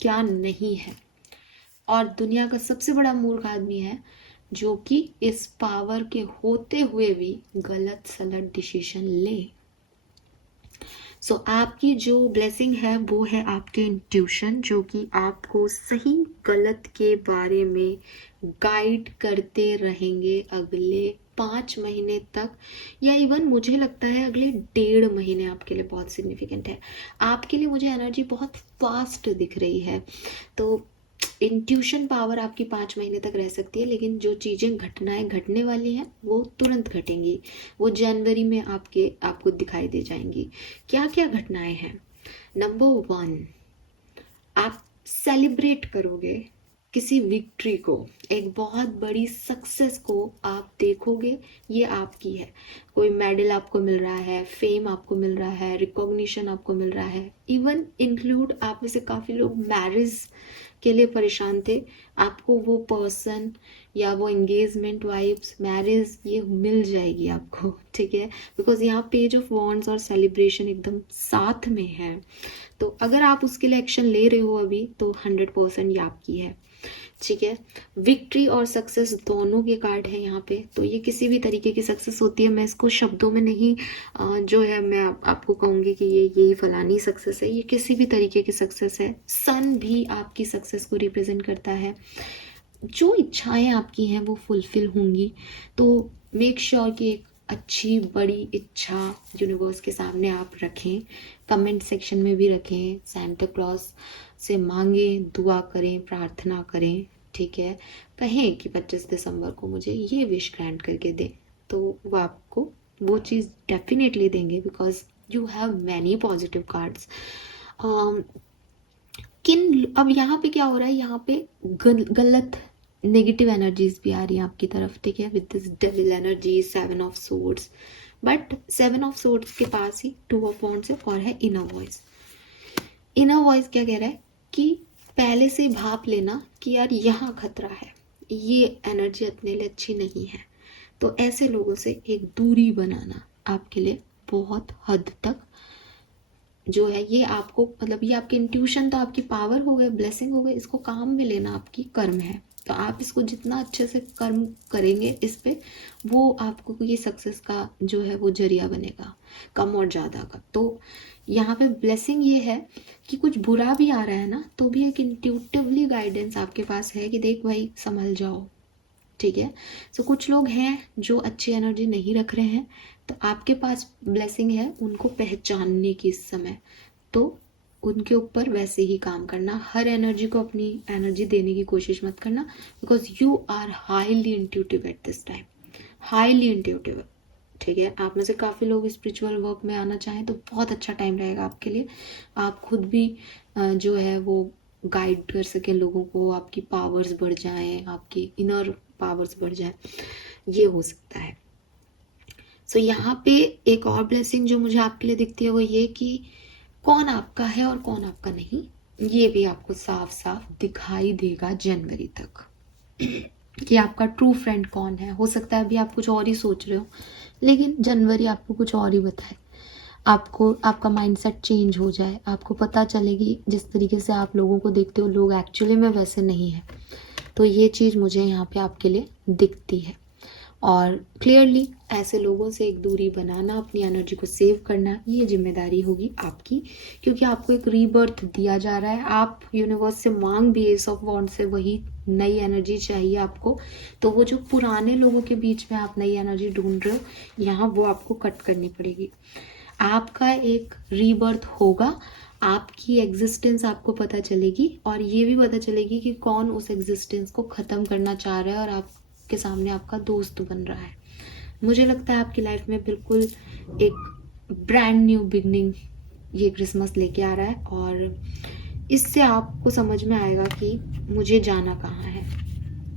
क्या नहीं है। और दुनिया का सबसे बड़ा मूर्ख आदमी है जो कि इस पावर के होते हुए भी गलत सलत डिसीजन ले। सो आपकी जो ब्लेसिंग है वो है आपके इंट्यूशन, जो कि आपको सही गलत के बारे में गाइड करते रहेंगे अगले 5 महीने तक, या इवन मुझे लगता है अगले 1.5 महीने आपके लिए बहुत सिग्निफिकेंट है। आपके लिए मुझे एनर्जी बहुत फास्ट दिख रही है। तो इंट्यूशन पावर आपकी 5 महीने तक रह सकती है, लेकिन जो चीज़ें घटनाएं घटने वाली हैं वो तुरंत घटेंगी। वो जनवरी में आपको दिखाई दे जाएंगी। क्या क्या घटनाएं हैं। नंबर 1, आप सेलिब्रेट करोगे किसी विक्ट्री को, एक बहुत बड़ी सक्सेस को आप देखोगे, ये आपकी है। कोई मेडल आपको मिल रहा है, फेम आपको मिल रहा है, रिकॉग्निशन आपको मिल रहा है। इवन इंक्लूड आप में से काफ़ी लोग मैरिज के लिए परेशान थे, आपको वो पर्सन या वो एंगेजमेंट वाइब्स, मैरिज, ये मिल जाएगी आपको। ठीक है, बिकॉज यहाँ पेज ऑफ वॉन्ड्स और सेलिब्रेशन एकदम साथ में है। तो अगर आप उसके लिए एक्शन ले रहे हो अभी तो 100% ये आपकी है। ठीक है, विक्ट्री और सक्सेस दोनों के कार्ड है यहाँ पे। तो ये किसी भी तरीके की सक्सेस होती है, मैं इसको शब्दों में नहीं जो है मैं आपको कहूँगी कि यही फलानी सक्सेस है। ये किसी भी तरीके की सक्सेस है। सन भी आपकी सक्सेस को रिप्रेजेंट करता है। जो इच्छाएं आपकी हैं वो फुलफिल होंगी। तो मेक श्योर कि एक अच्छी बड़ी इच्छा यूनिवर्स के सामने आप रखें, कमेंट सेक्शन में भी रखें, सांता क्लॉज से मांगें, दुआ करें, प्रार्थना करें, ठीक है। कहें कि 25 दिसंबर को मुझे ये विश ग्रांट करके दें, तो वो आपको वो चीज़ डेफिनेटली देंगे, because you have many positive cards. अब यहाँ पे क्या हो रहा है, यहाँ पे गलत नेगेटिव एनर्जीज भी आ रही है आपकी तरफ, ठीक है, with this devil energy, 7 of swords. But 7 of swords के पास ही 2 ऑफ वॉन्ड्स है और है इनर वॉइस। इनर वॉइस क्या कह रहा है कि पहले से भाप लेना कि यार यहाँ खतरा है, ये एनर्जी अपने लिए अच्छी नहीं है। तो ऐसे लोगों से एक दूरी बनाना आपके लिए बहुत हद तक जो है, ये आपको मतलब ये आपकी इंट्यूशन तो आपकी पावर हो गई, ब्लेसिंग हो गई, इसको काम में लेना आपकी कर्म है। तो आप इसको जितना अच्छे से कर्म करेंगे इस पे, वो आपको ये सक्सेस का जो है वो जरिया बनेगा, कम और ज़्यादा का। तो यहाँ पे ब्लेसिंग ये है कि कुछ बुरा भी आ रहा है ना, तो भी एक इंट्यूटिवली गाइडेंस आपके पास है कि देख भाई संभल जाओ, ठीक है। सो कुछ लोग हैं जो अच्छी एनर्जी नहीं रख रहे हैं, तो आपके पास ब्लेसिंग है उनको पहचानने की इस समय, तो उनके ऊपर वैसे ही काम करना। हर एनर्जी को अपनी एनर्जी देने की कोशिश मत करना, because you are highly intuitive at this time, highly intuitive, ठीक है। आप में से काफ़ी लोग स्पिरिचुअल वर्क में आना चाहें तो बहुत अच्छा टाइम रहेगा आपके लिए। आप खुद भी जो है वो गाइड कर सकें लोगों को, आपकी पावर्स बढ़ जाएं, आपकी इनर पावर्स बढ़ जाए, ये हो सकता है। सो यहाँ पे एक और ब्लेसिंग जो मुझे आपके लिए दिखती है वो ये कि कौन आपका है और कौन आपका नहीं, ये भी आपको साफ साफ दिखाई देगा जनवरी तक कि आपका ट्रू फ्रेंड कौन है। हो सकता है अभी आप कुछ और ही सोच रहे हो, लेकिन जनवरी आपको कुछ और ही बताए, आपको आपका माइंडसेट चेंज हो जाए, आपको पता चलेगी जिस तरीके से आप लोगों को देखते हो लोग एक्चुअली में वैसे नहीं है। तो ये चीज़ मुझे यहाँ पे आपके लिए दिखती है। और क्लियरली ऐसे लोगों से एक दूरी बनाना, अपनी एनर्जी को सेव करना, ये जिम्मेदारी होगी आपकी, क्योंकि आपको एक रीबर्थ दिया जा रहा है। आप यूनिवर्स से मांग भी एस ऑफ वॉन्ड से वही नई एनर्जी चाहिए आपको, तो वो जो पुराने लोगों के बीच में आप नई एनर्जी ढूंढ रहे हो, यहाँ वो आपको कट करनी पड़ेगी। आपका एक रीबर्थ होगा, आपकी एग्जिस्टेंस आपको पता चलेगी, और ये भी पता चलेगी कि कौन उस एग्जिस्टेंस को ख़त्म करना चाह रहा है और आपके सामने आपका दोस्त बन रहा है। मुझे लगता है आपकी लाइफ में बिल्कुल एक ब्रांड न्यू बिगनिंग ये क्रिसमस लेके आ रहा है, और इससे आपको समझ में आएगा कि मुझे जाना कहाँ है,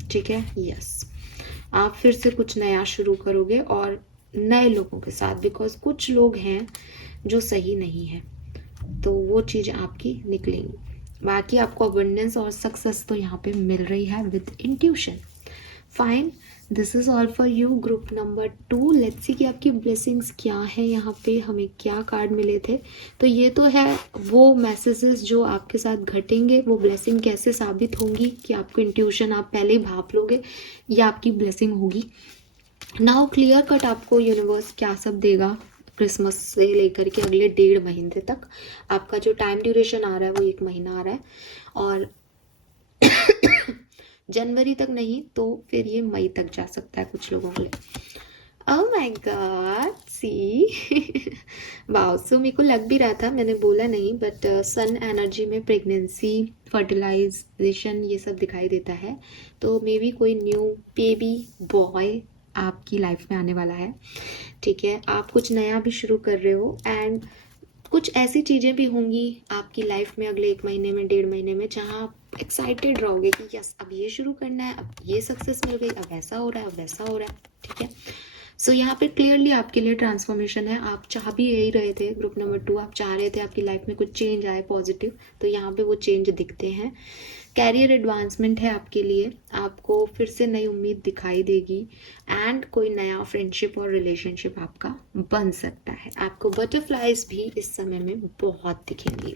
ठीक है। यस, आप फिर से कुछ नया शुरू करोगे और नए लोगों के साथ, बिकॉज कुछ लोग हैं जो सही नहीं है, तो वो चीज़ आपकी निकलेंगी। बाकी आपको अबंडेंस और सक्सेस तो यहाँ पे मिल रही है with intuition. Fine, this is all for you group number 2। Let's see कि आपकी ब्लेसिंग्स क्या है, यहाँ पे हमें क्या कार्ड मिले थे। तो ये तो है वो मैसेजेस जो आपके साथ घटेंगे, वो ब्लेसिंग कैसे साबित होंगी कि आपको इंट्यूशन आप पहले ही भाप लोगे, या आपकी ब्लेसिंग होगी। नाउ क्लियर कट आपको यूनिवर्स क्या सब देगा क्रिसमस से लेकर के अगले 1.5 महीने तक। आपका जो टाइम ड्यूरेशन आ रहा है वो 1 महीना आ रहा है, और जनवरी तक नहीं तो फिर ये मई तक जा सकता है कुछ लोगों के लिए। Oh my god, see wow. So मेरे को लग भी रहा था, मैंने बोला नहीं, बट सन एनर्जी में प्रेगनेंसी, फर्टिलाइजेशन ये सब दिखाई देता है। तो मे बी कोई न्यू बेबी बॉय आपकी लाइफ में आने वाला है, ठीक है। आप कुछ नया भी शुरू कर रहे हो, एंड कुछ ऐसी चीज़ें भी होंगी आपकी लाइफ में अगले 1 महीने में, 1.5 महीने में, जहाँ आप एक्साइटेड रहोगे कि यस अब ये शुरू करना है, अब ये सक्सेस मिल गई, अब ऐसा हो रहा है, अब वैसा हो रहा है, ठीक है। सो यहाँ पे क्लियरली आपके लिए ट्रांसफॉर्मेशन है। आप चाह भी यही रहे थे, ग्रुप नंबर 2, आप चाह रहे थे आपकी लाइफ में कुछ चेंज आए पॉजिटिव, तो यहाँ पे वो चेंज दिखते हैं। कैरियर एडवांसमेंट है आपके लिए, आपको फिर से नई उम्मीद दिखाई देगी, एंड कोई नया फ्रेंडशिप और रिलेशनशिप आपका बन सकता है। आपको बटरफ्लाइज भी इस समय में बहुत दिखेंगी।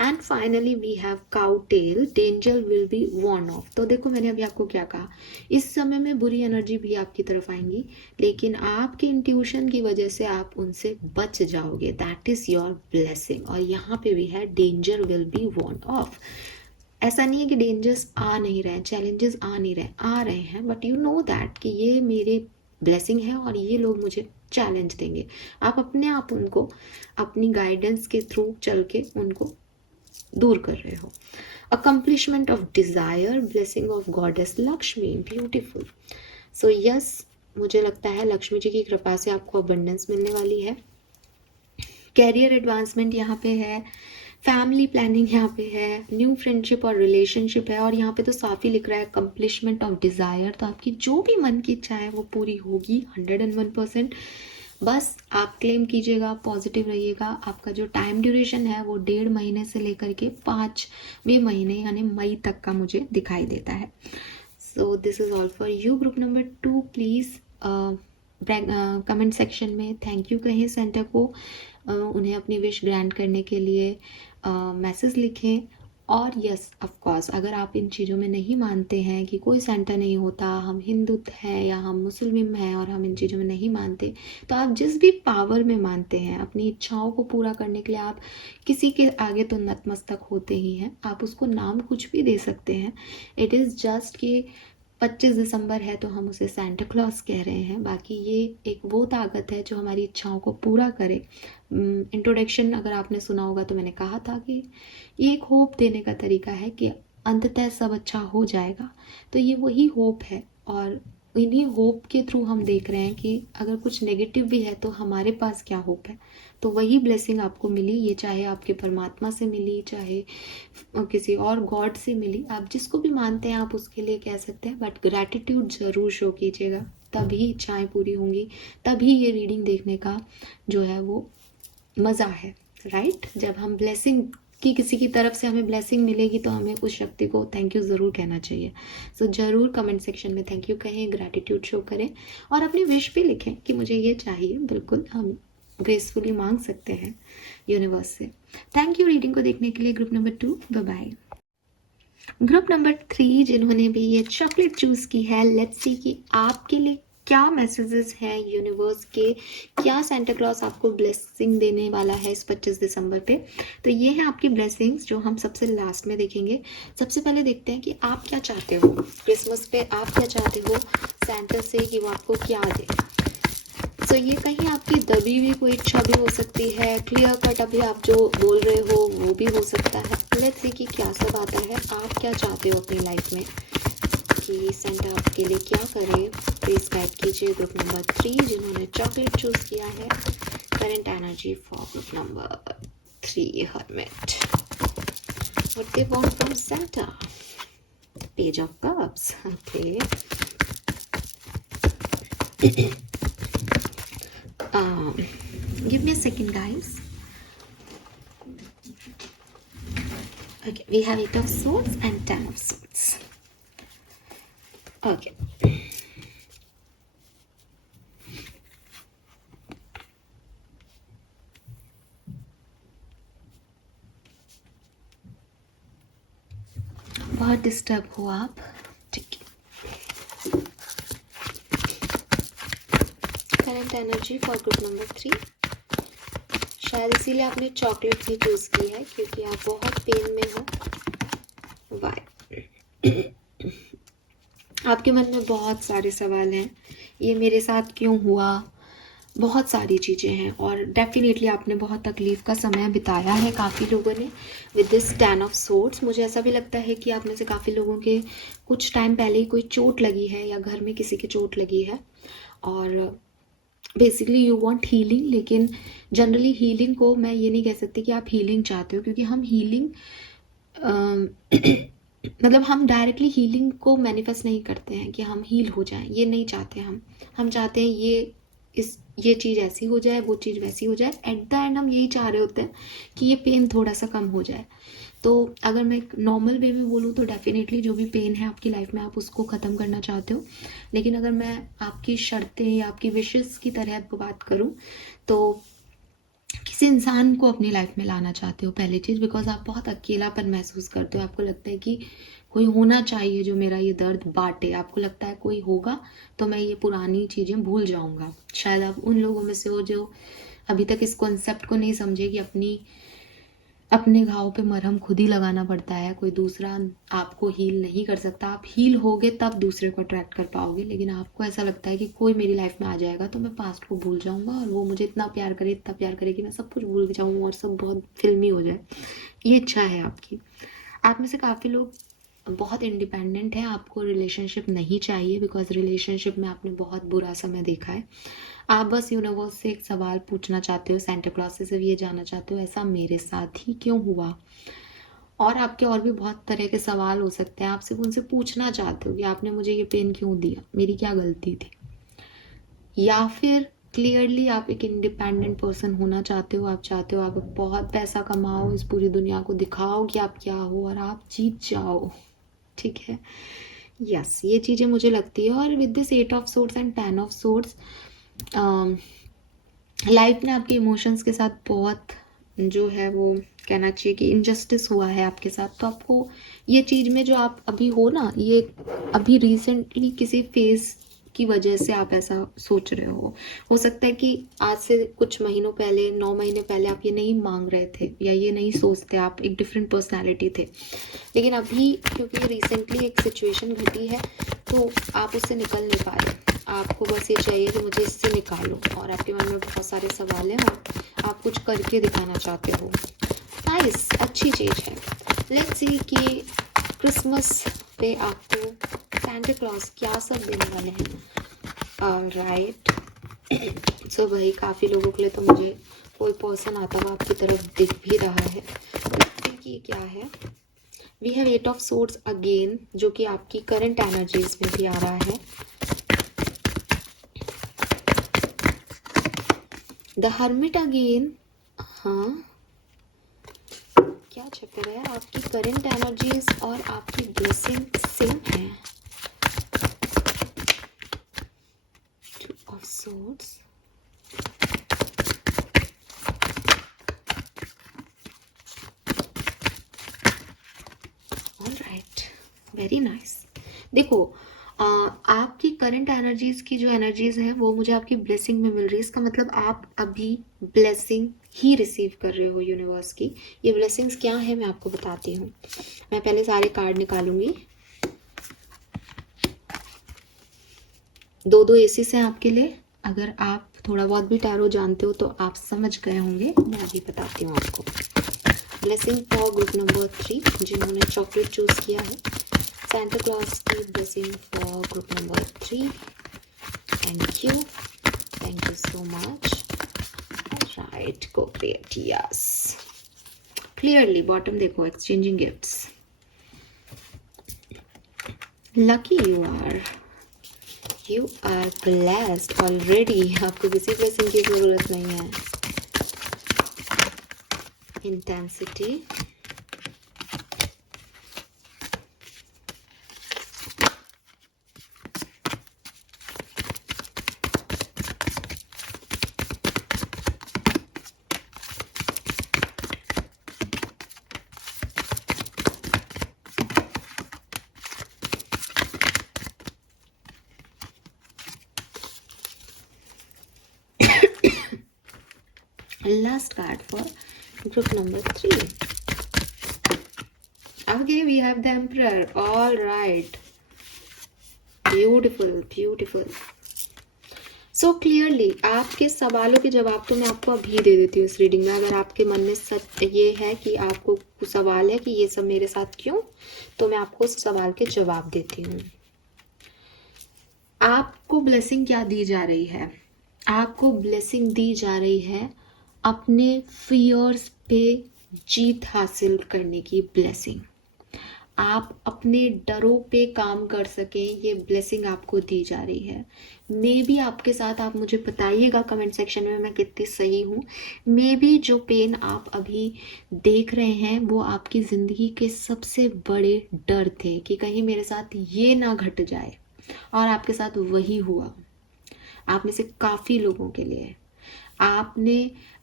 And finally we have cow tail, danger will be worn off. तो देखो मैंने अभी आपको क्या कहा, इस समय में बुरी एनर्जी भी आपकी तरफ आएंगी, लेकिन आपके इंट्यूशन की वजह से आप उनसे बच जाओगे, दैट इज योर ब्लेसिंग। और यहाँ पे भी है danger will be worn of. ऐसा नहीं है कि डेंजर्स आ नहीं रहे हैं, चैलेंजेस आ नहीं रहे, आ रहे हैं, बट यू नो दैट कि ये मेरे ब्लेसिंग है और ये लोग मुझे चैलेंज देंगे। आप अपने आप उनको अपनी गाइडेंस के थ्रू चल के उनको दूर कर रहे हो। Accomplishment of desire, blessing of goddess Lakshmi, beautiful. So yes, मुझे लगता है लक्ष्मी जी की कृपा से आपको अबंडेंस मिलने वाली है। कैरियर एडवांसमेंट यहाँ पे है, फैमिली प्लानिंग यहाँ पे है, न्यू फ्रेंडशिप और रिलेशनशिप है, और यहाँ पे तो साफ ही लिख रहा है कंप्लीशमेंट ऑफ डिज़ायर। तो आपकी जो भी मन की इच्छा है वो पूरी होगी 101%। बस आप क्लेम कीजिएगा, पॉजिटिव रहिएगा। आपका जो टाइम ड्यूरेशन है वो 1.5 महीने से लेकर के 5वें महीने यानी मई तक का मुझे दिखाई देता है। So this is all for you. Group number 2 please comment section में थैंक यू कहें सेंटर को, उन्हें अपनी विश ग्रांट करने के लिए मैसेज लिखें। और यस ऑफ कोर्स, अगर आप इन चीज़ों में नहीं मानते हैं कि कोई सेंटर नहीं होता, हम हिंदू हैं या हम मुस्लिम हैं और हम इन चीज़ों में नहीं मानते, तो आप जिस भी पावर में मानते हैं अपनी इच्छाओं को पूरा करने के लिए आप किसी के आगे तो नतमस्तक होते ही हैं। आप उसको नाम कुछ भी दे सकते हैं। इट इज़ जस्ट कि 25 दिसंबर है तो हम उसे सेंटा क्लॉज कह रहे हैं। बाकी ये एक वो ताकत है जो हमारी इच्छाओं को पूरा करे। इंट्रोडक्शन अगर आपने सुना होगा तो मैंने कहा था कि ये एक होप देने का तरीका है कि अंततः सब अच्छा हो जाएगा। तो ये वही होप है, और इन्हीं होप के थ्रू हम देख रहे हैं कि अगर कुछ नेगेटिव भी है तो हमारे पास क्या होप है। तो वही ब्लेसिंग आपको मिली, ये चाहे आपके परमात्मा से मिली, चाहे किसी और गॉड से मिली, आप जिसको भी मानते हैं आप उसके लिए कह सकते हैं, बट ग्रैटिट्यूड ज़रूर शो कीजिएगा, तभी इच्छाएं पूरी होंगी, तभी ये रीडिंग देखने का जो है वो मज़ा है, राइट। जब हम ब्लेसिंग कि किसी की तरफ से हमें ब्लेसिंग मिलेगी तो हमें उस शक्ति को थैंक यू ज़रूर कहना चाहिए। सो ज़रूर कमेंट सेक्शन में थैंक यू कहें, ग्रैटिट्यूड शो करें और अपनी विश भी लिखें कि मुझे ये चाहिए। बिल्कुल हम ग्रेसफुली मांग सकते हैं यूनिवर्स से। थैंक यू रीडिंग को देखने के लिए group number 2। Bye bye. Group number 3 जिन्होंने भी ये चॉकलेट चूज़ की है, लेट्स सी कि आपके लिए क्या मैसेजेस हैं यूनिवर्स के, क्या सेंटा क्लॉज आपको ब्लेसिंग देने वाला है इस 25 दिसंबर पे। तो ये है आपकी ब्लेसिंग्स जो हम सबसे लास्ट में देखेंगे। सबसे पहले देखते हैं कि आप क्या चाहते हो क्रिसमस पे, आप क्या चाहते हो सेंटा से कि वो आपको क्या दे। सो ये कहीं आपकी दबी हुई कोई इच्छा भी हो सकती है, क्लियर कट अभी आप जो बोल रहे हो वो भी हो सकता है। लेट्स सी कि क्या सब आता है, आप क्या चाहते हो अपनी लाइफ में कि सेंटा आपके लिए क्या करे। प्लीज गाइड कीजिए ग्रुप नंबर 3 जिन्होंने चॉकलेट चूज किया है। Current energy for group number 3 hermit, what they want from Santa. Page of cups, okay. Give me a second, guys. Okay, we have 8 of swords and 10 of swords. Okay. बहुत डिस्टर्ब हो आप, ठीक है। Current energy for group number 3, शायद इसीलिए आपने चॉकलेट भी चूज की है क्योंकि आप बहुत पेन में हो। वाई आपके मन में बहुत सारे सवाल हैं, ये मेरे साथ क्यों हुआ, बहुत सारी चीज़ें हैं, और डेफिनेटली आपने बहुत तकलीफ़ का समय बिताया है काफ़ी लोगों ने विद दिस 10 ऑफ सोर्ड्स। मुझे ऐसा भी लगता है कि आप में से काफ़ी लोगों के कुछ टाइम पहले ही कोई चोट लगी है या घर में किसी की चोट लगी है, और बेसिकली यू वांट हीलिंग। लेकिन जनरली हीलिंग को मैं ये नहीं कह सकती कि आप हीलिंग चाहते हो, क्योंकि हम हीलिंग मतलब हम डायरेक्टली हीलिंग को मैनिफेस्ट नहीं करते हैं कि हम हील हो जाएं, ये नहीं चाहते हम चाहते हैं ये चीज़ ऐसी हो जाए, वो चीज़ वैसी हो जाए। एट द एंड हम यही चाह रहे होते हैं कि ये पेन थोड़ा सा कम हो जाए। तो अगर मैं नॉर्मल वे में बोलूँ तो डेफिनेटली जो भी पेन है आपकी लाइफ में आप उसको ख़त्म करना चाहते हो। लेकिन अगर मैं आपकी शर्तें या आपकी विशेस की तरह बात करूँ तो किसी इंसान को अपनी लाइफ में लाना चाहते हो पहली चीज़, बिकॉज आप बहुत अकेलापन महसूस करते हो। आपको लगता है कि कोई होना चाहिए जो मेरा ये दर्द बांटे। आपको लगता है कोई होगा तो मैं ये पुरानी चीज़ें भूल जाऊंगा। शायद आप उन लोगों में से हो जो अभी तक इस कॉन्सेप्ट को नहीं समझे कि अपनी अपने घाव पे मरहम खुद ही लगाना पड़ता है, कोई दूसरा आपको हील नहीं कर सकता। आप हील होगे तब दूसरे को अट्रैक्ट कर पाओगे, लेकिन आपको ऐसा लगता है कि कोई मेरी लाइफ में आ जाएगा तो मैं पास्ट को भूल जाऊंगा और वो मुझे इतना प्यार करे, इतना प्यार करे कि मैं सब कुछ भूल जाऊँ और सब बहुत फिल्मी हो जाए। ये इच्छा है आपकी। आप में से काफ़ी लोग बहुत इंडिपेंडेंट है, आपको रिलेशनशिप नहीं चाहिए बिकॉज रिलेशनशिप में आपने बहुत बुरा समय देखा है। आप बस यूनिवर्स से एक सवाल पूछना चाहते हो, सेंटा क्लॉज से सिर्फ ये जानना चाहते हो ऐसा मेरे साथ ही क्यों हुआ। और आपके और भी बहुत तरह के सवाल हो सकते हैं, आप सिर्फ उनसे पूछना चाहते हो कि आपने मुझे ये पेन क्यों दिया, मेरी क्या गलती थी। या फिर क्लियरली आप एक इंडिपेंडेंट पर्सन होना चाहते हो, आप चाहते हो आप बहुत पैसा कमाओ, इस पूरी दुनिया को दिखाओ कि आप क्या हो और आप जीत जाओ। ठीक है, यस, ये चीज़ें मुझे लगती है। और with this 8 of swords and 10 of swords, life में आपके इमोशंस के साथ बहुत जो है वो कहना चाहिए कि इनजस्टिस हुआ है आपके साथ। तो आपको ये चीज़ में जो आप अभी हो ना, ये अभी रिसेंटली किसी फेज की वजह से आप ऐसा सोच रहे हो सकता है कि आज से कुछ महीनों पहले, 9 महीने पहले आप ये नहीं मांग रहे थे या ये नहीं सोचते, आप एक डिफरेंट पर्सनैलिटी थे। लेकिन अभी क्योंकि रिसेंटली एक सिचुएशन घटी है तो आप उससे निकल नहीं पा रहे। आपको बस ये चाहिए कि मुझे इससे निकालो, और आपके मन में बहुत सारे सवाल हैं और आप कुछ करके दिखाना चाहते हो। नाइस, अच्छी चीज़ है। लेट्स सी कि क्रिसमस पे आपको सैंटा क्लॉज क्या सब देने वाले हैं। ऑलराइट, सो भाई काफ़ी लोगों के लिए तो मुझे कोई पर्सन आता हुआ आपकी तरफ दिख भी रहा है। कि क्या है, we have 8 of swords again, जो कि आपकी करंट एनर्जीज में भी आ रहा है। द हर्मिट अगेन, हाँ क्या चक्कर है, आपकी करंट एनर्जीज और आपकी ब्लेसिंग सेम है। 2 of swords, alright, very nice. देखो आपकी करंट एनर्जीज की जो एनर्जीज है वो मुझे आपकी ब्लेसिंग में मिल रही है। इसका मतलब आप अभी ब्लेसिंग ही रिसीव कर रहे हो यूनिवर्स की। ये ब्लेसिंग्स क्या है मैं आपको बताती हूँ। मैं पहले सारे कार्ड निकालूंगी। 2 एसिस हैं आपके लिए। अगर आप थोड़ा बहुत भी टैरो जानते हो तो आप समझ गए होंगे, मैं अभी बताती हूँ आपको। ब्लेसिंग फॉर ग्रुप नंबर 3 जिन्होंने चॉकलेट चूज किया है। Santa Claus की blessing for group number 3. Thank you so much. Alright, co-create, yes. Clearly, bottom देखो, exchanging gifts. Lucky you are. You are blessed already. आपको किसी blessing की जरूरत नहीं है. Intensity. Last card for group number 3. Okay, we have the Emperor. All right. Beautiful, beautiful. So clearly, आपके सवालों के जवाब तो मैं आपको अभी दे देती हूँ इस रीडिंग में। अगर आपके मन में सच ये है कि आपको कुछ सवाल है कि ये सब मेरे साथ क्यों, तो मैं आपको उस सवाल के जवाब देती हूँ। आपको ब्लेसिंग क्या दी जा रही है? आपको ब्लेसिंग दी जा रही है अपने फियर्स पे जीत हासिल करने की ब्लेसिंग। आप अपने डरों पे काम कर सकें, ये ब्लेसिंग आपको दी जा रही है। मे बी आपके साथ, आप मुझे बताइएगा कमेंट सेक्शन में मैं कितनी सही हूँ। मे बी जो पेन आप अभी देख रहे हैं वो आपकी ज़िंदगी के सबसे बड़े डर थे कि कहीं मेरे साथ ये ना घट जाए, और आपके साथ वही हुआ। आप में से काफ़ी लोगों के लिए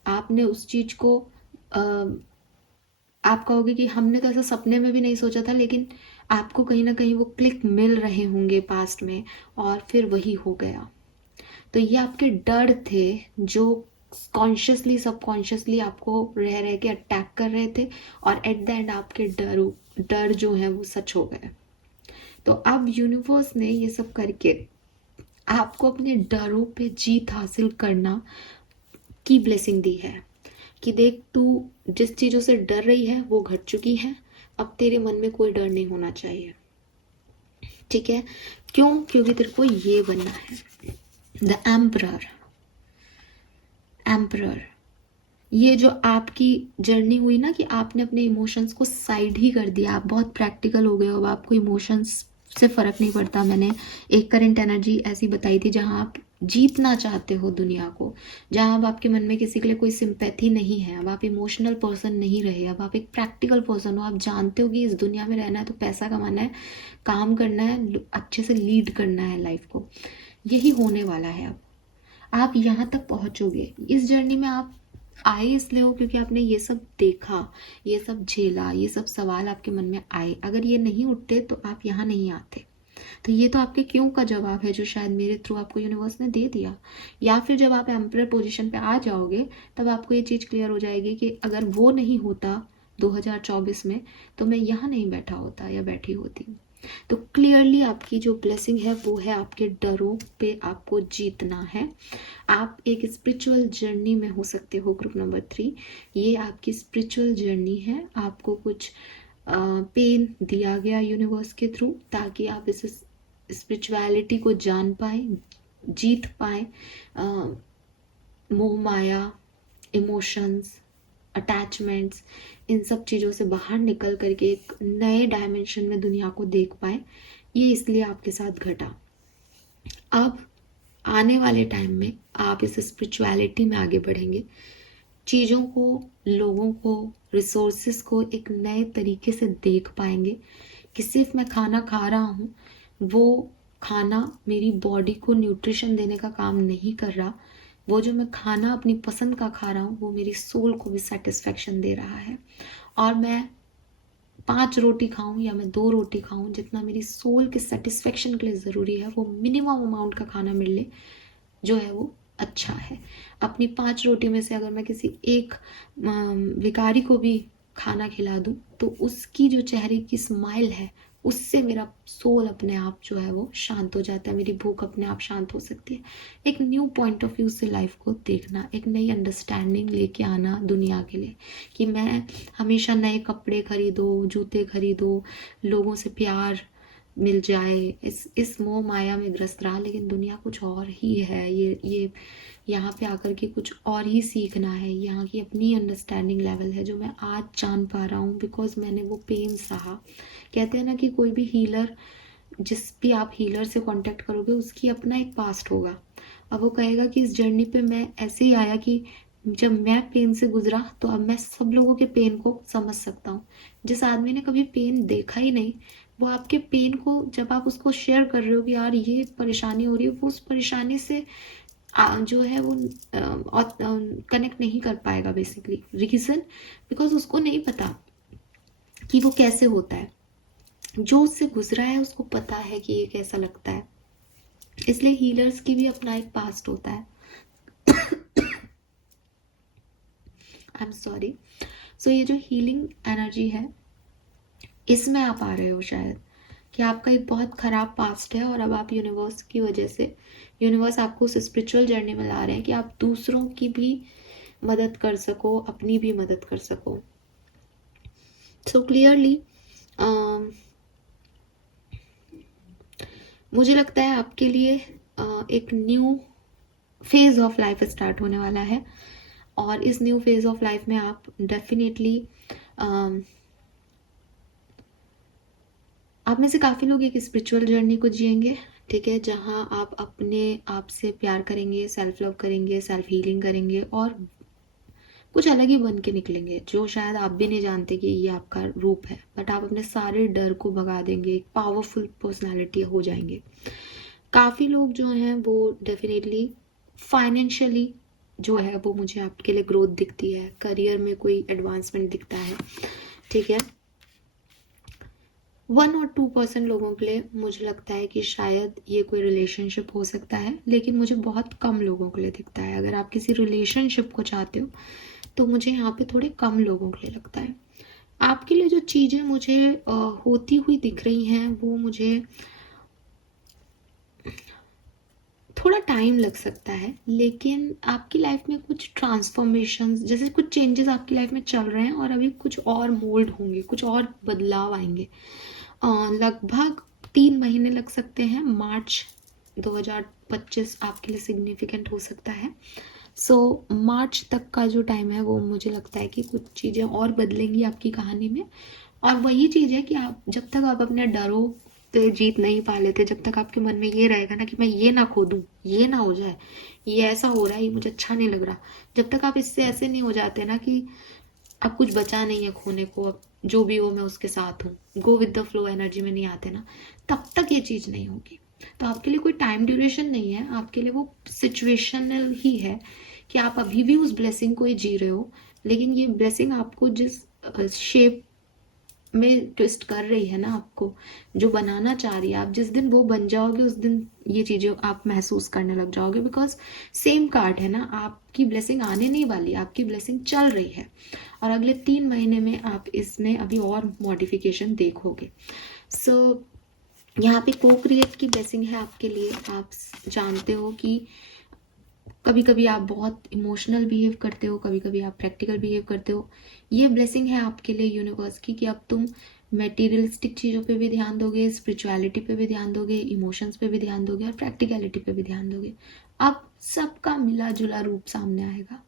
आपने उस चीज़ को आप कहोगे कि हमने तो ऐसा सपने में भी नहीं सोचा था, लेकिन आपको कहीं ना कहीं वो क्लिक मिल रहे होंगे पास्ट में, और फिर वही हो गया। तो ये आपके डर थे जो कॉन्शियसली सबकॉन्शियसली आपको रह रह के अटैक कर रहे थे, और एट द एंड आपके डर जो है वो सच हो गए। तो अब यूनिवर्स ने ये सब करके आपको अपने डरों पे जीत हासिल करना की ब्लेसिंग दी है कि देख, तू जिस चीज़ों से डर रही है वो घट चुकी है, अब तेरे मन में कोई डर नहीं होना चाहिए। ठीक है, क्यों? क्योंकि तेरे को ये बनना है द एम्परर। एम्परर, ये जो आपकी जर्नी हुई ना कि आपने अपने इमोशंस को साइड ही कर दिया, आप बहुत प्रैक्टिकल हो गए हो, अब आपको इमोशंस से फ़र्क नहीं पड़ता। मैंने एक करंट एनर्जी ऐसी बताई थी जहाँ आप जीतना चाहते हो दुनिया को, जहाँ अब आपके मन में किसी के लिए कोई सिंपैथी नहीं है, अब आप इमोशनल पर्सन नहीं रहे, अब आप एक प्रैक्टिकल पर्सन हो। आप जानते हो कि इस दुनिया में रहना है तो पैसा कमाना है, काम करना है, अच्छे से लीड करना है लाइफ को। यही होने वाला है। अब आप यहाँ तक पहुँचोगे। इस जर्नी में आप आए इसलिए हो क्योंकि आपने ये सब देखा, ये सब झेला, ये सब सवाल आपके मन में आए। अगर ये नहीं उठते तो आप यहाँ नहीं आते। तो ये तो आपके क्यों का जवाब है जो शायद मेरे थ्रू आपको यूनिवर्स ने दे दिया। या फिर जब आप एम्परर पोजीशन पे आ जाओगे तब आपको ये चीज़ क्लियर हो जाएगी कि अगर वो नहीं होता 2024 में तो मैं यहाँ नहीं बैठा होता या बैठी होती। तो क्लियरली आपकी जो ब्लेसिंग है वो है आपके डरों पे आपको जीतना है। आप एक स्पिरिचुअल जर्नी में हो सकते हो। ग्रुप नंबर 3, ये आपकी स्पिरिचुअल जर्नी है। आपको कुछ पेन दिया गया यूनिवर्स के थ्रू ताकि आप इस स्पिरिचुअलिटी को जान पाए, जीत पाए, मोह माया, इमोशंस, अटैचमेंट्स, इन सब चीज़ों से बाहर निकल करके एक नए डायमेंशन में दुनिया को देख पाए। ये इसलिए आपके साथ घटा। अब आने वाले टाइम में आप इस स्पिरिचुअलिटी में आगे बढ़ेंगे, चीज़ों को, लोगों को, रिसोर्सेस को एक नए तरीके से देख पाएंगे कि सिर्फ मैं खाना खा रहा हूँ, वो खाना मेरी बॉडी को न्यूट्रिशन देने का काम नहीं कर रहा। वो जो मैं खाना अपनी पसंद का खा रहा हूँ वो मेरी सोल को भी सेटिस्फेक्शन दे रहा है। और मैं 5 रोटी खाऊं या मैं 2 रोटी खाऊं, जितना मेरी सोल के सेटिस्फेक्शन के लिए ज़रूरी है वो मिनिमम अमाउंट का खाना मिलने जो है वो अच्छा है। अपनी 5 रोटी में से अगर मैं किसी एक भिखारी को भी खाना खिला दूं तो उसकी जो चेहरे की स्माइल है उससे मेरा सोल अपने आप जो है वो शांत हो जाता है, मेरी भूख अपने आप शांत हो सकती है। एक न्यू पॉइंट ऑफ व्यू से लाइफ को देखना, एक नई अंडरस्टैंडिंग लेके आना दुनिया के लिए कि मैं हमेशा नए कपड़े खरीदो, जूते खरीदो, लोगों से प्यार मिल जाए, इस मोह माया में ग्रस्त रहा, लेकिन दुनिया कुछ और ही है। ये यहाँ पे आकर के कुछ और ही सीखना है। यहाँ की अपनी अंडरस्टैंडिंग लेवल है जो मैं आज जान पा रहा हूँ बिकॉज मैंने वो पेन सहा। कहते हैं ना कि कोई भी हीलर, जिस भी आप हीलर से कांटेक्ट करोगे उसकी अपना एक पास्ट होगा। अब वो कहेगा कि इस जर्नी पे मैं ऐसे ही आया कि जब मैं पेन से गुजरा तो अब मैं सब लोगों के पेन को समझ सकता हूँ। जिस आदमी ने कभी पेन देखा ही नहीं, वो आपके पेन को जब आप उसको शेयर कर रहे हो कि यार ये परेशानी हो रही है, वो उस परेशानी से जो है वो कनेक्ट नहीं कर पाएगा। बेसिकली रीजन बिकॉज उसको नहीं पता कि वो कैसे होता है। जो उससे गुजरा है उसको पता है कि ये कैसा लगता है। इसलिए हीलर्स की भी अपना एक पास्ट होता है। I am sorry. सो ये जो हीलिंग एनर्जी है इसमें आप आ रहे हो शायद कि आपका एक बहुत ख़राब पास्ट है और अब आप यूनिवर्स की वजह से, यूनिवर्स आपको उस स्पिरिचुअल जर्नी में ला रहे हैं कि आप दूसरों की भी मदद कर सको, अपनी भी मदद कर सको। सो क्लियरली मुझे लगता है आपके लिए एक new phase of life start होने वाला है और इस न्यू फेज़ ऑफ लाइफ में आप डेफिनेटली आप में से काफ़ी लोग एक स्पिरिचुअल जर्नी को जिएंगे। ठीक है, जहाँ आप अपने आप से प्यार करेंगे, सेल्फ लव करेंगे, सेल्फ हीलिंग करेंगे और कुछ अलग ही बन के निकलेंगे जो शायद आप भी नहीं जानते कि ये आपका रूप है। बट आप अपने सारे डर को भगा देंगे, एक पावरफुल पर्सनालिटी हो जाएंगे। काफ़ी लोग जो हैं वो डेफिनेटली फाइनेंशियली जो है वो मुझे आपके लिए ग्रोथ दिखती है, करियर में कोई एडवांसमेंट दिखता है। ठीक है, 1 और 2% लोगों के लिए मुझे लगता है कि शायद ये कोई रिलेशनशिप हो सकता है, लेकिन मुझे बहुत कम लोगों के लिए दिखता है। अगर आप किसी रिलेशनशिप को चाहते हो तो मुझे यहाँ पे थोड़े कम लोगों के लिए लगता है। आपके लिए जो चीज़ें मुझे होती हुई दिख रही हैं वो मुझे थोड़ा टाइम लग सकता है, लेकिन आपकी लाइफ में कुछ ट्रांसफॉर्मेशंस, जैसे कुछ चेंजेस आपकी लाइफ में चल रहे हैं और अभी कुछ और मोल्ड होंगे, कुछ और बदलाव आएंगे। लगभग 3 महीने लग सकते हैं। मार्च 2025 आपके लिए सिग्निफिकेंट हो सकता है। सो मार्च तक का जो टाइम है वो मुझे लगता है कि कुछ चीज़ें और बदलेंगी आपकी कहानी में। और वही चीज़ है कि आप जब तक आप अपने डरों पे जीत नहीं पा लेते, जब तक आपके मन में ये रहेगा ना कि मैं ये ना खो दूँ, ये ना हो जाए, ये ऐसा हो रहा है, ये मुझे अच्छा नहीं लग रहा, जब तक आप इससे ऐसे नहीं हो जाते ना कि अब कुछ बचा नहीं है खोने को, अब जो भी हो मैं उसके साथ हूँ, go with the flow energy में नहीं आते ना, तब तक ये चीज़ नहीं होगी। तो आपके लिए कोई टाइम ड्यूरेशन नहीं है, आपके लिए वो सिचुएशनल ही है कि आप अभी भी उस ब्लेसिंग को ही जी रहे हो, लेकिन ये ब्लेसिंग आपको जिस शेप में ट्विस्ट कर रही है ना, आपको जो बनाना चाह रही है, आप जिस दिन वो बन जाओगे उस दिन ये चीज़ें आप महसूस करने लग जाओगे। बिकॉज सेम कार्ड है ना, आपकी ब्लेसिंग आने नहीं वाली, आपकी ब्लेसिंग चल रही है और अगले 3 महीने में आप इसमें अभी और मॉडिफिकेशन देखोगे। सो यहाँ पे को क्रिएट की ब्लेसिंग है आपके लिए। आप जानते हो कि कभी कभी आप बहुत इमोशनल बिहेव करते हो, कभी कभी आप प्रैक्टिकल बिहेव करते हो। ये ब्लेसिंग है आपके लिए यूनिवर्स की कि अब तुम मेटीरियलिस्टिक चीज़ों पे भी ध्यान दोगे, स्पिरिचुअलिटी पे भी ध्यान दोगे, इमोशंस पे भी ध्यान दोगे और प्रैक्टिकलिटी पे भी ध्यान दोगे। अब सबका मिला जुला रूप सामने आएगा।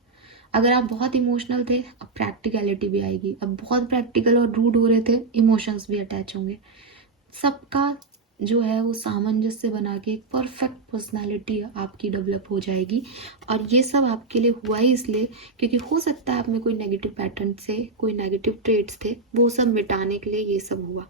अगर आप बहुत इमोशनल थे, अब प्रैक्टिकलिटी भी आएगी। अब बहुत प्रैक्टिकल और रूड हो रहे थे, इमोशंस भी अटैच होंगे। सबका जो है वो सामंजस्य बना के एक परफेक्ट पर्सनालिटी आपकी डेवलप हो जाएगी। और ये सब आपके लिए हुआ ही इसलिए क्योंकि हो सकता है आप में कोई नेगेटिव पैटर्न से कोई नेगेटिव ट्रेड्स थे, वो सब मिटाने के लिए ये सब हुआ।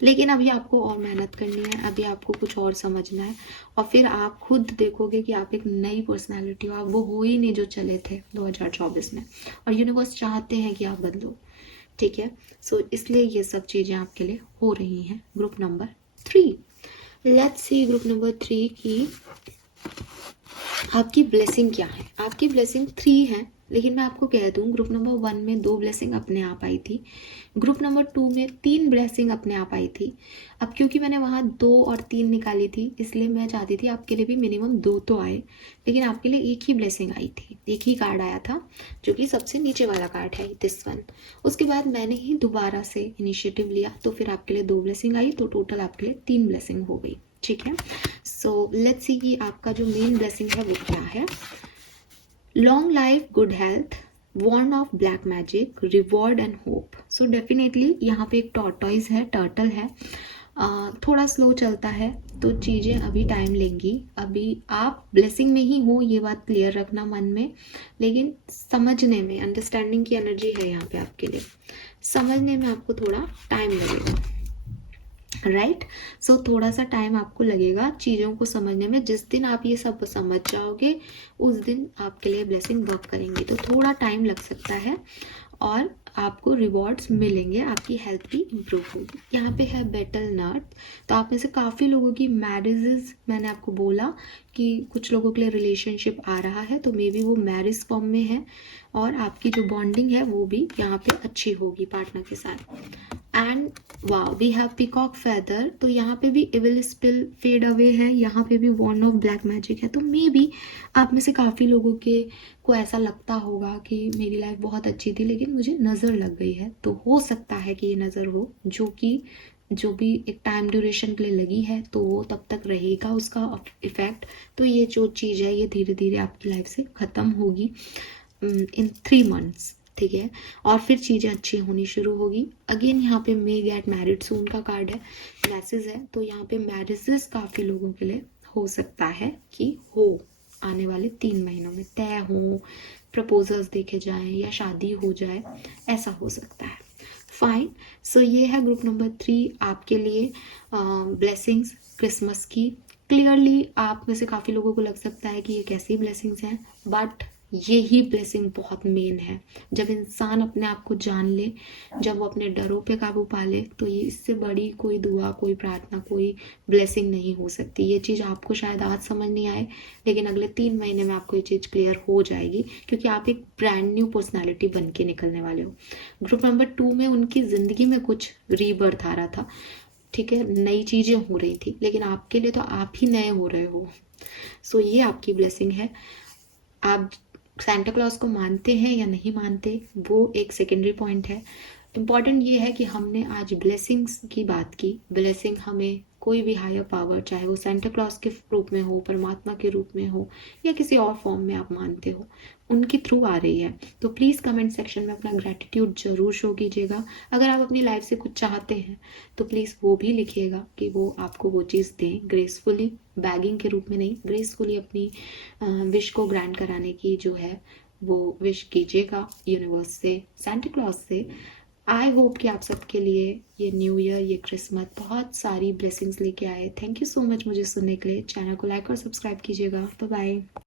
लेकिन अभी आपको और मेहनत करनी है, अभी आपको कुछ और समझना है और फिर आप खुद देखोगे कि आप एक नई पर्सनालिटी हो। आप वो हो ही नहीं जो चले थे 2024 में, और यूनिवर्स चाहते हैं कि आप बदलो। ठीक है, सो इसलिए ये सब चीज़ें आपके लिए हो रही हैं। Group number 3, let's see group number 3 की आपकी ब्लेसिंग क्या है। आपकी ब्लेसिंग 3 है, लेकिन मैं आपको कह दूं ग्रुप नंबर 1 में 2 ब्लेसिंग अपने आप आई थी, ग्रुप नंबर 2 में 3 ब्लेसिंग अपने आप आई थी। अब क्योंकि मैंने वहाँ 2 और 3 निकाली थी, इसलिए मैं चाहती थी आपके लिए भी मिनिमम 2 तो आए, लेकिन आपके लिए एक ही ब्लेसिंग आई थी, एक ही कार्ड आया था जो कि सबसे नीचे वाला कार्ड है, दिस वन। उसके बाद मैंने ही दोबारा से इनिशिएटिव लिया तो फिर आपके लिए 2 ब्लेसिंग आई, तो टोटल आपके लिए 3 ब्लेसिंग हो गई। ठीक है, सो लेट्स सी कि आपका जो मेन ब्लेसिंग है वो क्या है। Long life, good health, wand of black magic, reward and hope. So definitely यहाँ पे एक टॉर्टॉइज है, टर्टल है, थोड़ा स्लो चलता है तो चीज़ें अभी टाइम लेंगी। अभी आप ब्लेसिंग में ही हो, ये बात क्लियर रखना मन में, लेकिन समझने में, अंडरस्टैंडिंग की एनर्जी है यहाँ पे आपके लिए, समझने में आपको थोड़ा टाइम लगेगा। राइट, सो थोड़ा सा टाइम आपको लगेगा चीज़ों को समझने में। जिस दिन आप ये सब समझ जाओगे उस दिन आपके लिए ब्लेसिंग वर्क करेंगी, तो थोड़ा टाइम लग सकता है और आपको रिवॉर्ड्स मिलेंगे, आपकी हेल्थ भी इम्प्रूव होगी। यहाँ पे है बेटल नर्थ, तो आप में से काफ़ी लोगों की मैरिजेस, मैंने आपको बोला कि कुछ लोगों के लिए रिलेशनशिप आ रहा है, तो मे बी वो मैरिज फॉर्म में है और आपकी जो बॉन्डिंग है वो भी यहाँ पे अच्छी होगी पार्टनर के साथ। And wow, we have peacock feather, तो यहाँ पे भी इविल स्पिल फेड अवे है, यहाँ पे भी वॉन्ड ऑफ ब्लैक मैजिक है। तो मे बी आप में से काफ़ी लोगों के को ऐसा लगता होगा कि मेरी लाइफ बहुत अच्छी थी लेकिन मुझे नज़र लग गई है, तो हो सकता है कि ये नज़र हो जो भी एक टाइम ड्यूरेशन के लिए लगी है तो वो तब तक रहेगा उसका इफेक्ट। तो ये जो चीज़ है ये धीरे धीरे आपकी लाइफ से ख़त्म होगी इन 3 months। ठीक है, और फिर चीज़ें अच्छी होनी शुरू होगी। अगेन यहाँ पे मे गेट मैरिड सून का कार्ड है, मैसेज है, तो यहाँ पे मैरिजेस काफ़ी लोगों के लिए हो सकता है कि हो आने वाले 3 महीनों में तय हो, प्रपोजल्स देखे जाएं या शादी हो जाए, ऐसा हो सकता है। फाइन, सो ये है ग्रुप नंबर 3 आपके लिए ब्लेसिंग्स क्रिसमस की। क्लियरली आप में से काफ़ी लोगों को लग सकता है कि ये कैसी ब्लेसिंग्स हैं, बट यही ब्लेसिंग बहुत मेन है। जब इंसान अपने आप को जान ले, जब वो अपने डरों पे काबू पा ले, तो ये इससे बड़ी कोई दुआ, कोई प्रार्थना, कोई ब्लेसिंग नहीं हो सकती। ये चीज़ आपको शायद आज समझ नहीं आए, लेकिन अगले 3 महीने में आपको ये चीज़ क्लियर हो जाएगी, क्योंकि आप एक ब्रांड न्यू पर्सनैलिटी बन के निकलने वाले हो। ग्रुप नंबर 2 में उनकी ज़िंदगी में कुछ रीबर्थ आ रहा था, ठीक है, नई चीज़ें हो रही थी, लेकिन आपके लिए तो आप ही नए हो रहे हो। सो ये आपकी ब्लेसिंग है। आप सेंटा क्लॉज को मानते हैं या नहीं मानते, वो एक सेकेंडरी पॉइंट है। इम्पॉर्टेंट ये है कि हमने आज ब्लेसिंग्स की बात की। ब्लेसिंग हमें कोई भी हायर पावर, चाहे वो सेंटा क्लॉज के रूप में हो, परमात्मा के रूप में हो, या किसी और फॉर्म में आप मानते हो, उनके थ्रू आ रही है। तो प्लीज़ कमेंट सेक्शन में अपना ग्रैटिट्यूड जरूर शो कीजिएगा। अगर आप अपनी लाइफ से कुछ चाहते हैं तो प्लीज़ वो भी लिखिएगा कि वो आपको वो चीज़ दें ग्रेसफुली, बैगिंग के रूप में नहीं, ग्रेसफुली अपनी विश को ग्रांट कराने की जो है वो विश कीजिएगा यूनिवर्स से, सेंटा क्लॉज से। आई होप कि आप सबके लिए ये न्यू ईयर, ये क्रिसमस बहुत सारी ब्लेसिंग्स लेके आए। थैंक यू सो मच मुझे सुनने के लिए। चैनल को लाइक और सब्सक्राइब कीजिएगा। Bye bye.